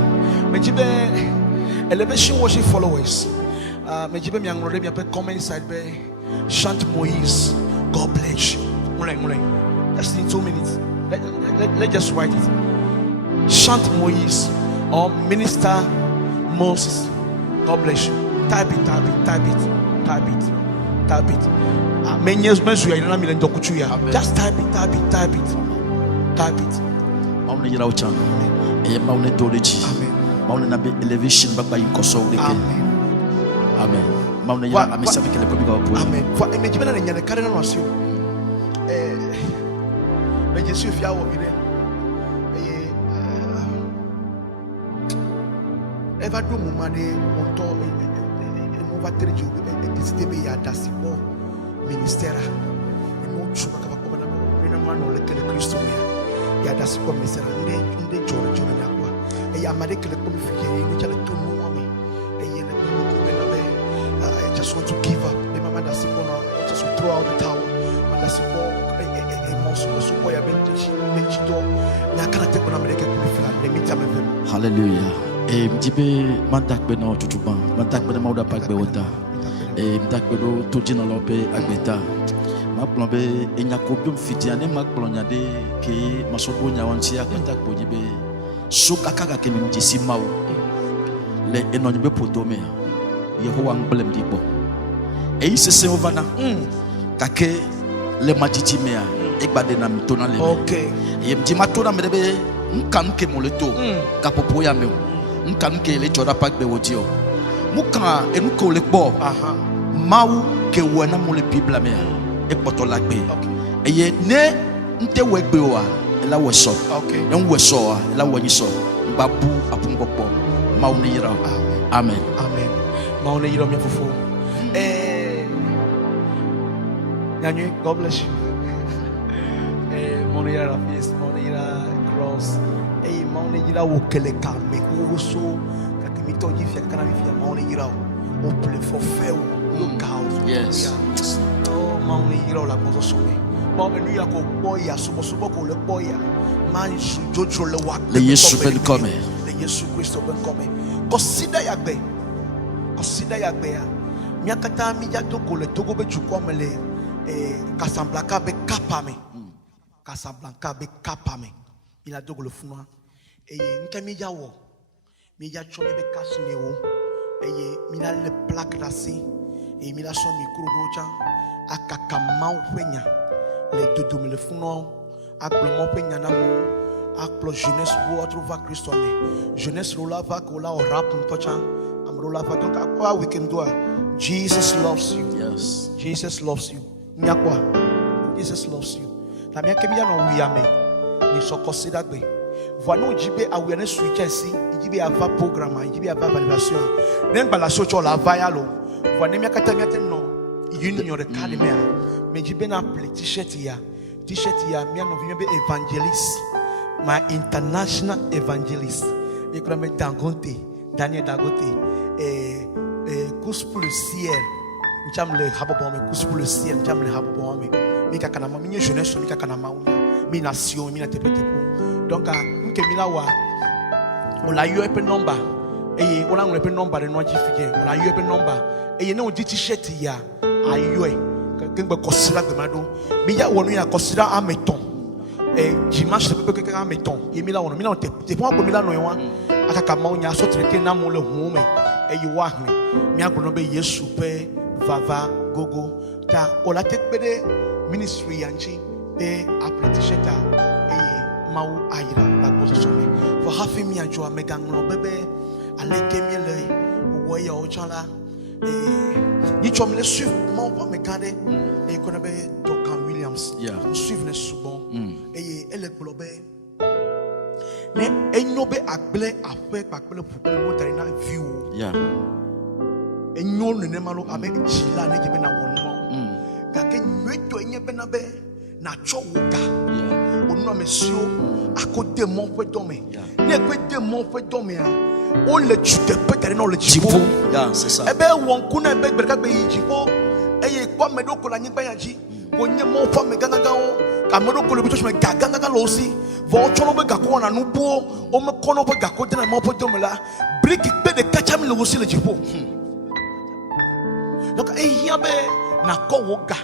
mejibe elevation worship followers mejibe mi angrode mi ape comment side be chant Moïse God bless you mure that's in 2 minutes let's just write it chant Moïse or minister Moses God bless you type it just type it maune yira ucha e maune doleji maune na be elevation baba yikoso ureke amen maune yira amesha fikele kwa biga wapo amen kwa emejibena nyane kare na wasio mejesu fia wo bire eva do mumade onto va terju décider be ya dasibo ministère et non chuma ka ko bana no mano le que le Christ ya dasibo ministère ndé jojo na kwa e ya mare que le comme fiye no chala tout no mami e ye le ko bena be I just want to give up the mama dasibo no just throw out the towel dasibo e monso so boya benchito na kana te ko na mare que ko fila le mitame vem. Hallelujah. Et m'dibe mantak beno tutuban mantak beno mauda pak be wota et m'dak beno tojina lope agbeta ma plombe e nyako biom fitiane ma plonyade ke masobo nyawanti akontak bojibe sukaka ke m'disi mawo le enonybe potome Yehowa nglem dibo e isese ovana kake le matiti mea egbade na mitona le okay e m'dima tona mebe nkam ke moleto kapopo ya meu nkam ke le chora pak be wotio muka enuko le bo mau ke wona mo le bibla me e poto la gbe eye ne nte we gbe wa ela we so en we so ela we so babu apungopo mau ne yira amen amen mau ne yira me fofo nyanyu God bless you mau ne yira feast mau ne yira cross mau ne yira wo kele ka me wo so ka mi to ji fi kana mi fi mau ne yira o ple for fail look out yes oh mau ne yira la ko so me bo me nu ya ko boya so ko le boya man su jojo le wa le Yesu ben come le Yesu Christ ben come consider ya gbe ya mi akata mi ja to ko le togo be chuko me le Casablanca be kapa me il a dogo le funwa nke mi ja wo mi ja cho be kasne wo mi na le plaque rasi mi la so micro doja akaka mau penya le dodo me le funwa akplo penya na mo akplo jeunesse bo trouva Christ me jeunesse rola va ko la o rap ntocha am rola va donc akwa weekend do Jesus loves you. Yes. Jesus loves you. Nyakwa. Jesus loves you. La mia kemi ya no wi ame. Ni so consider gbe. Voilà on jibe awareness switch ici, jibe ava programme, jibe ava validation. Nem bala so cho la va ya lo. Voilà mia kata mia ten no. Union de kademia. Me jibe na play t-shirt ya. T-shirt ya mia no vi be evangelist. My international evangelist. Me kura me Dangote, Daniel Dangote. Course pour le ciel. J'aime le habobon, course pour le ciel. J'aime le habobon. Mika kanama, mi jeunesse, mika kanama, mi nation, mi na tepete pour. Donc, mke mina wa, on a eu un peu number. Et on a eu un peu number de noix difficiles. On a eu un peu number. Et il y a un t-shirt ya, aïe. Quelqu'un me considère que mado. Mais ya on a considéré un méton. Et dimanche, c'est peu quelqu'un un méton. Et mila on, mila on te prend comme mila no yoan. Akakama on y a sorti le na mon le home. Et you want me. Mi agbono be Yesu pe vava gogo ta ola tekpede ministry yanchi e apretisheta e mau aira la cosa somi for having me ajo megang no bebe aleke mi le wo ya o chala ni chom le suivre mon va me garder e kona be Duncan Williams suivre ne souvent e ele globe ne enyobe agble afe pakpele pupele mo tarina view enyo ne malo ame chila ne jebe na wonno ka ke nweto enye be na be na cho woga onu amesio akode mon fe dome ne kwede mon fe dome a o le chute pe kare na o le chipo c'est ça ebe won ku na ebe berka be yipo eye kwa medo ko la nyigba yaji ko nye mon fa me ganga o ka medo ko le bicho me ganga lo si vo chono be gako na nubo o me kono be gako de na mon fe dome la brick be de kacha mi le wo si le chipo. Donc il y a na ko woga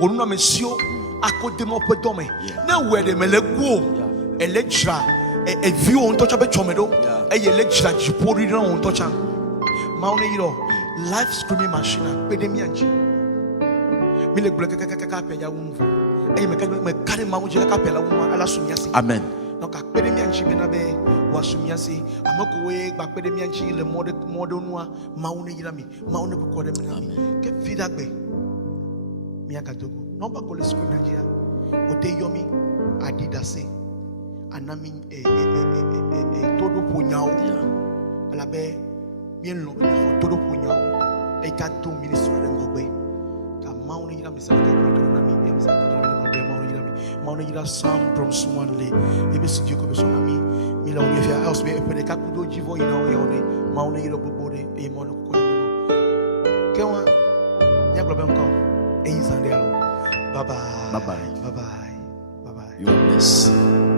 onuna mesio akode mo pe dome na wede melego electra e view on touch be chomedo e electra jipori na on touch maune yiro live streaming machine pe de mianji mi le bloque kaka pe ya wumvo e me kare ma wuje ka pe la wumwa ala sumiasi amen. Donc pe de mianji be na be wa sumiasi amako we gba pe de mianji le mode noa maune yira mi maune ko ko de mi ke vida gbe mi akatogo no ba ko le school Nigeria o te yomi adidase anami todo punyao ala be bien lo todo punyao et qu'à tout ministre de Ngobé. Car Mauna Yila Missa, Mauna Yila Sam from Swanley. Et bien, si Dieu comme son ami, il a oublié faire house, mais peut être qu'à coup d'eau, j'y vois, il a oublié. Mauna Yila Bobode et mon Kone. Kewa, il y a un problème encore. Et ils en sont là. Bye bye. Bye bye. Bye bye. Bye bye. You are blessed.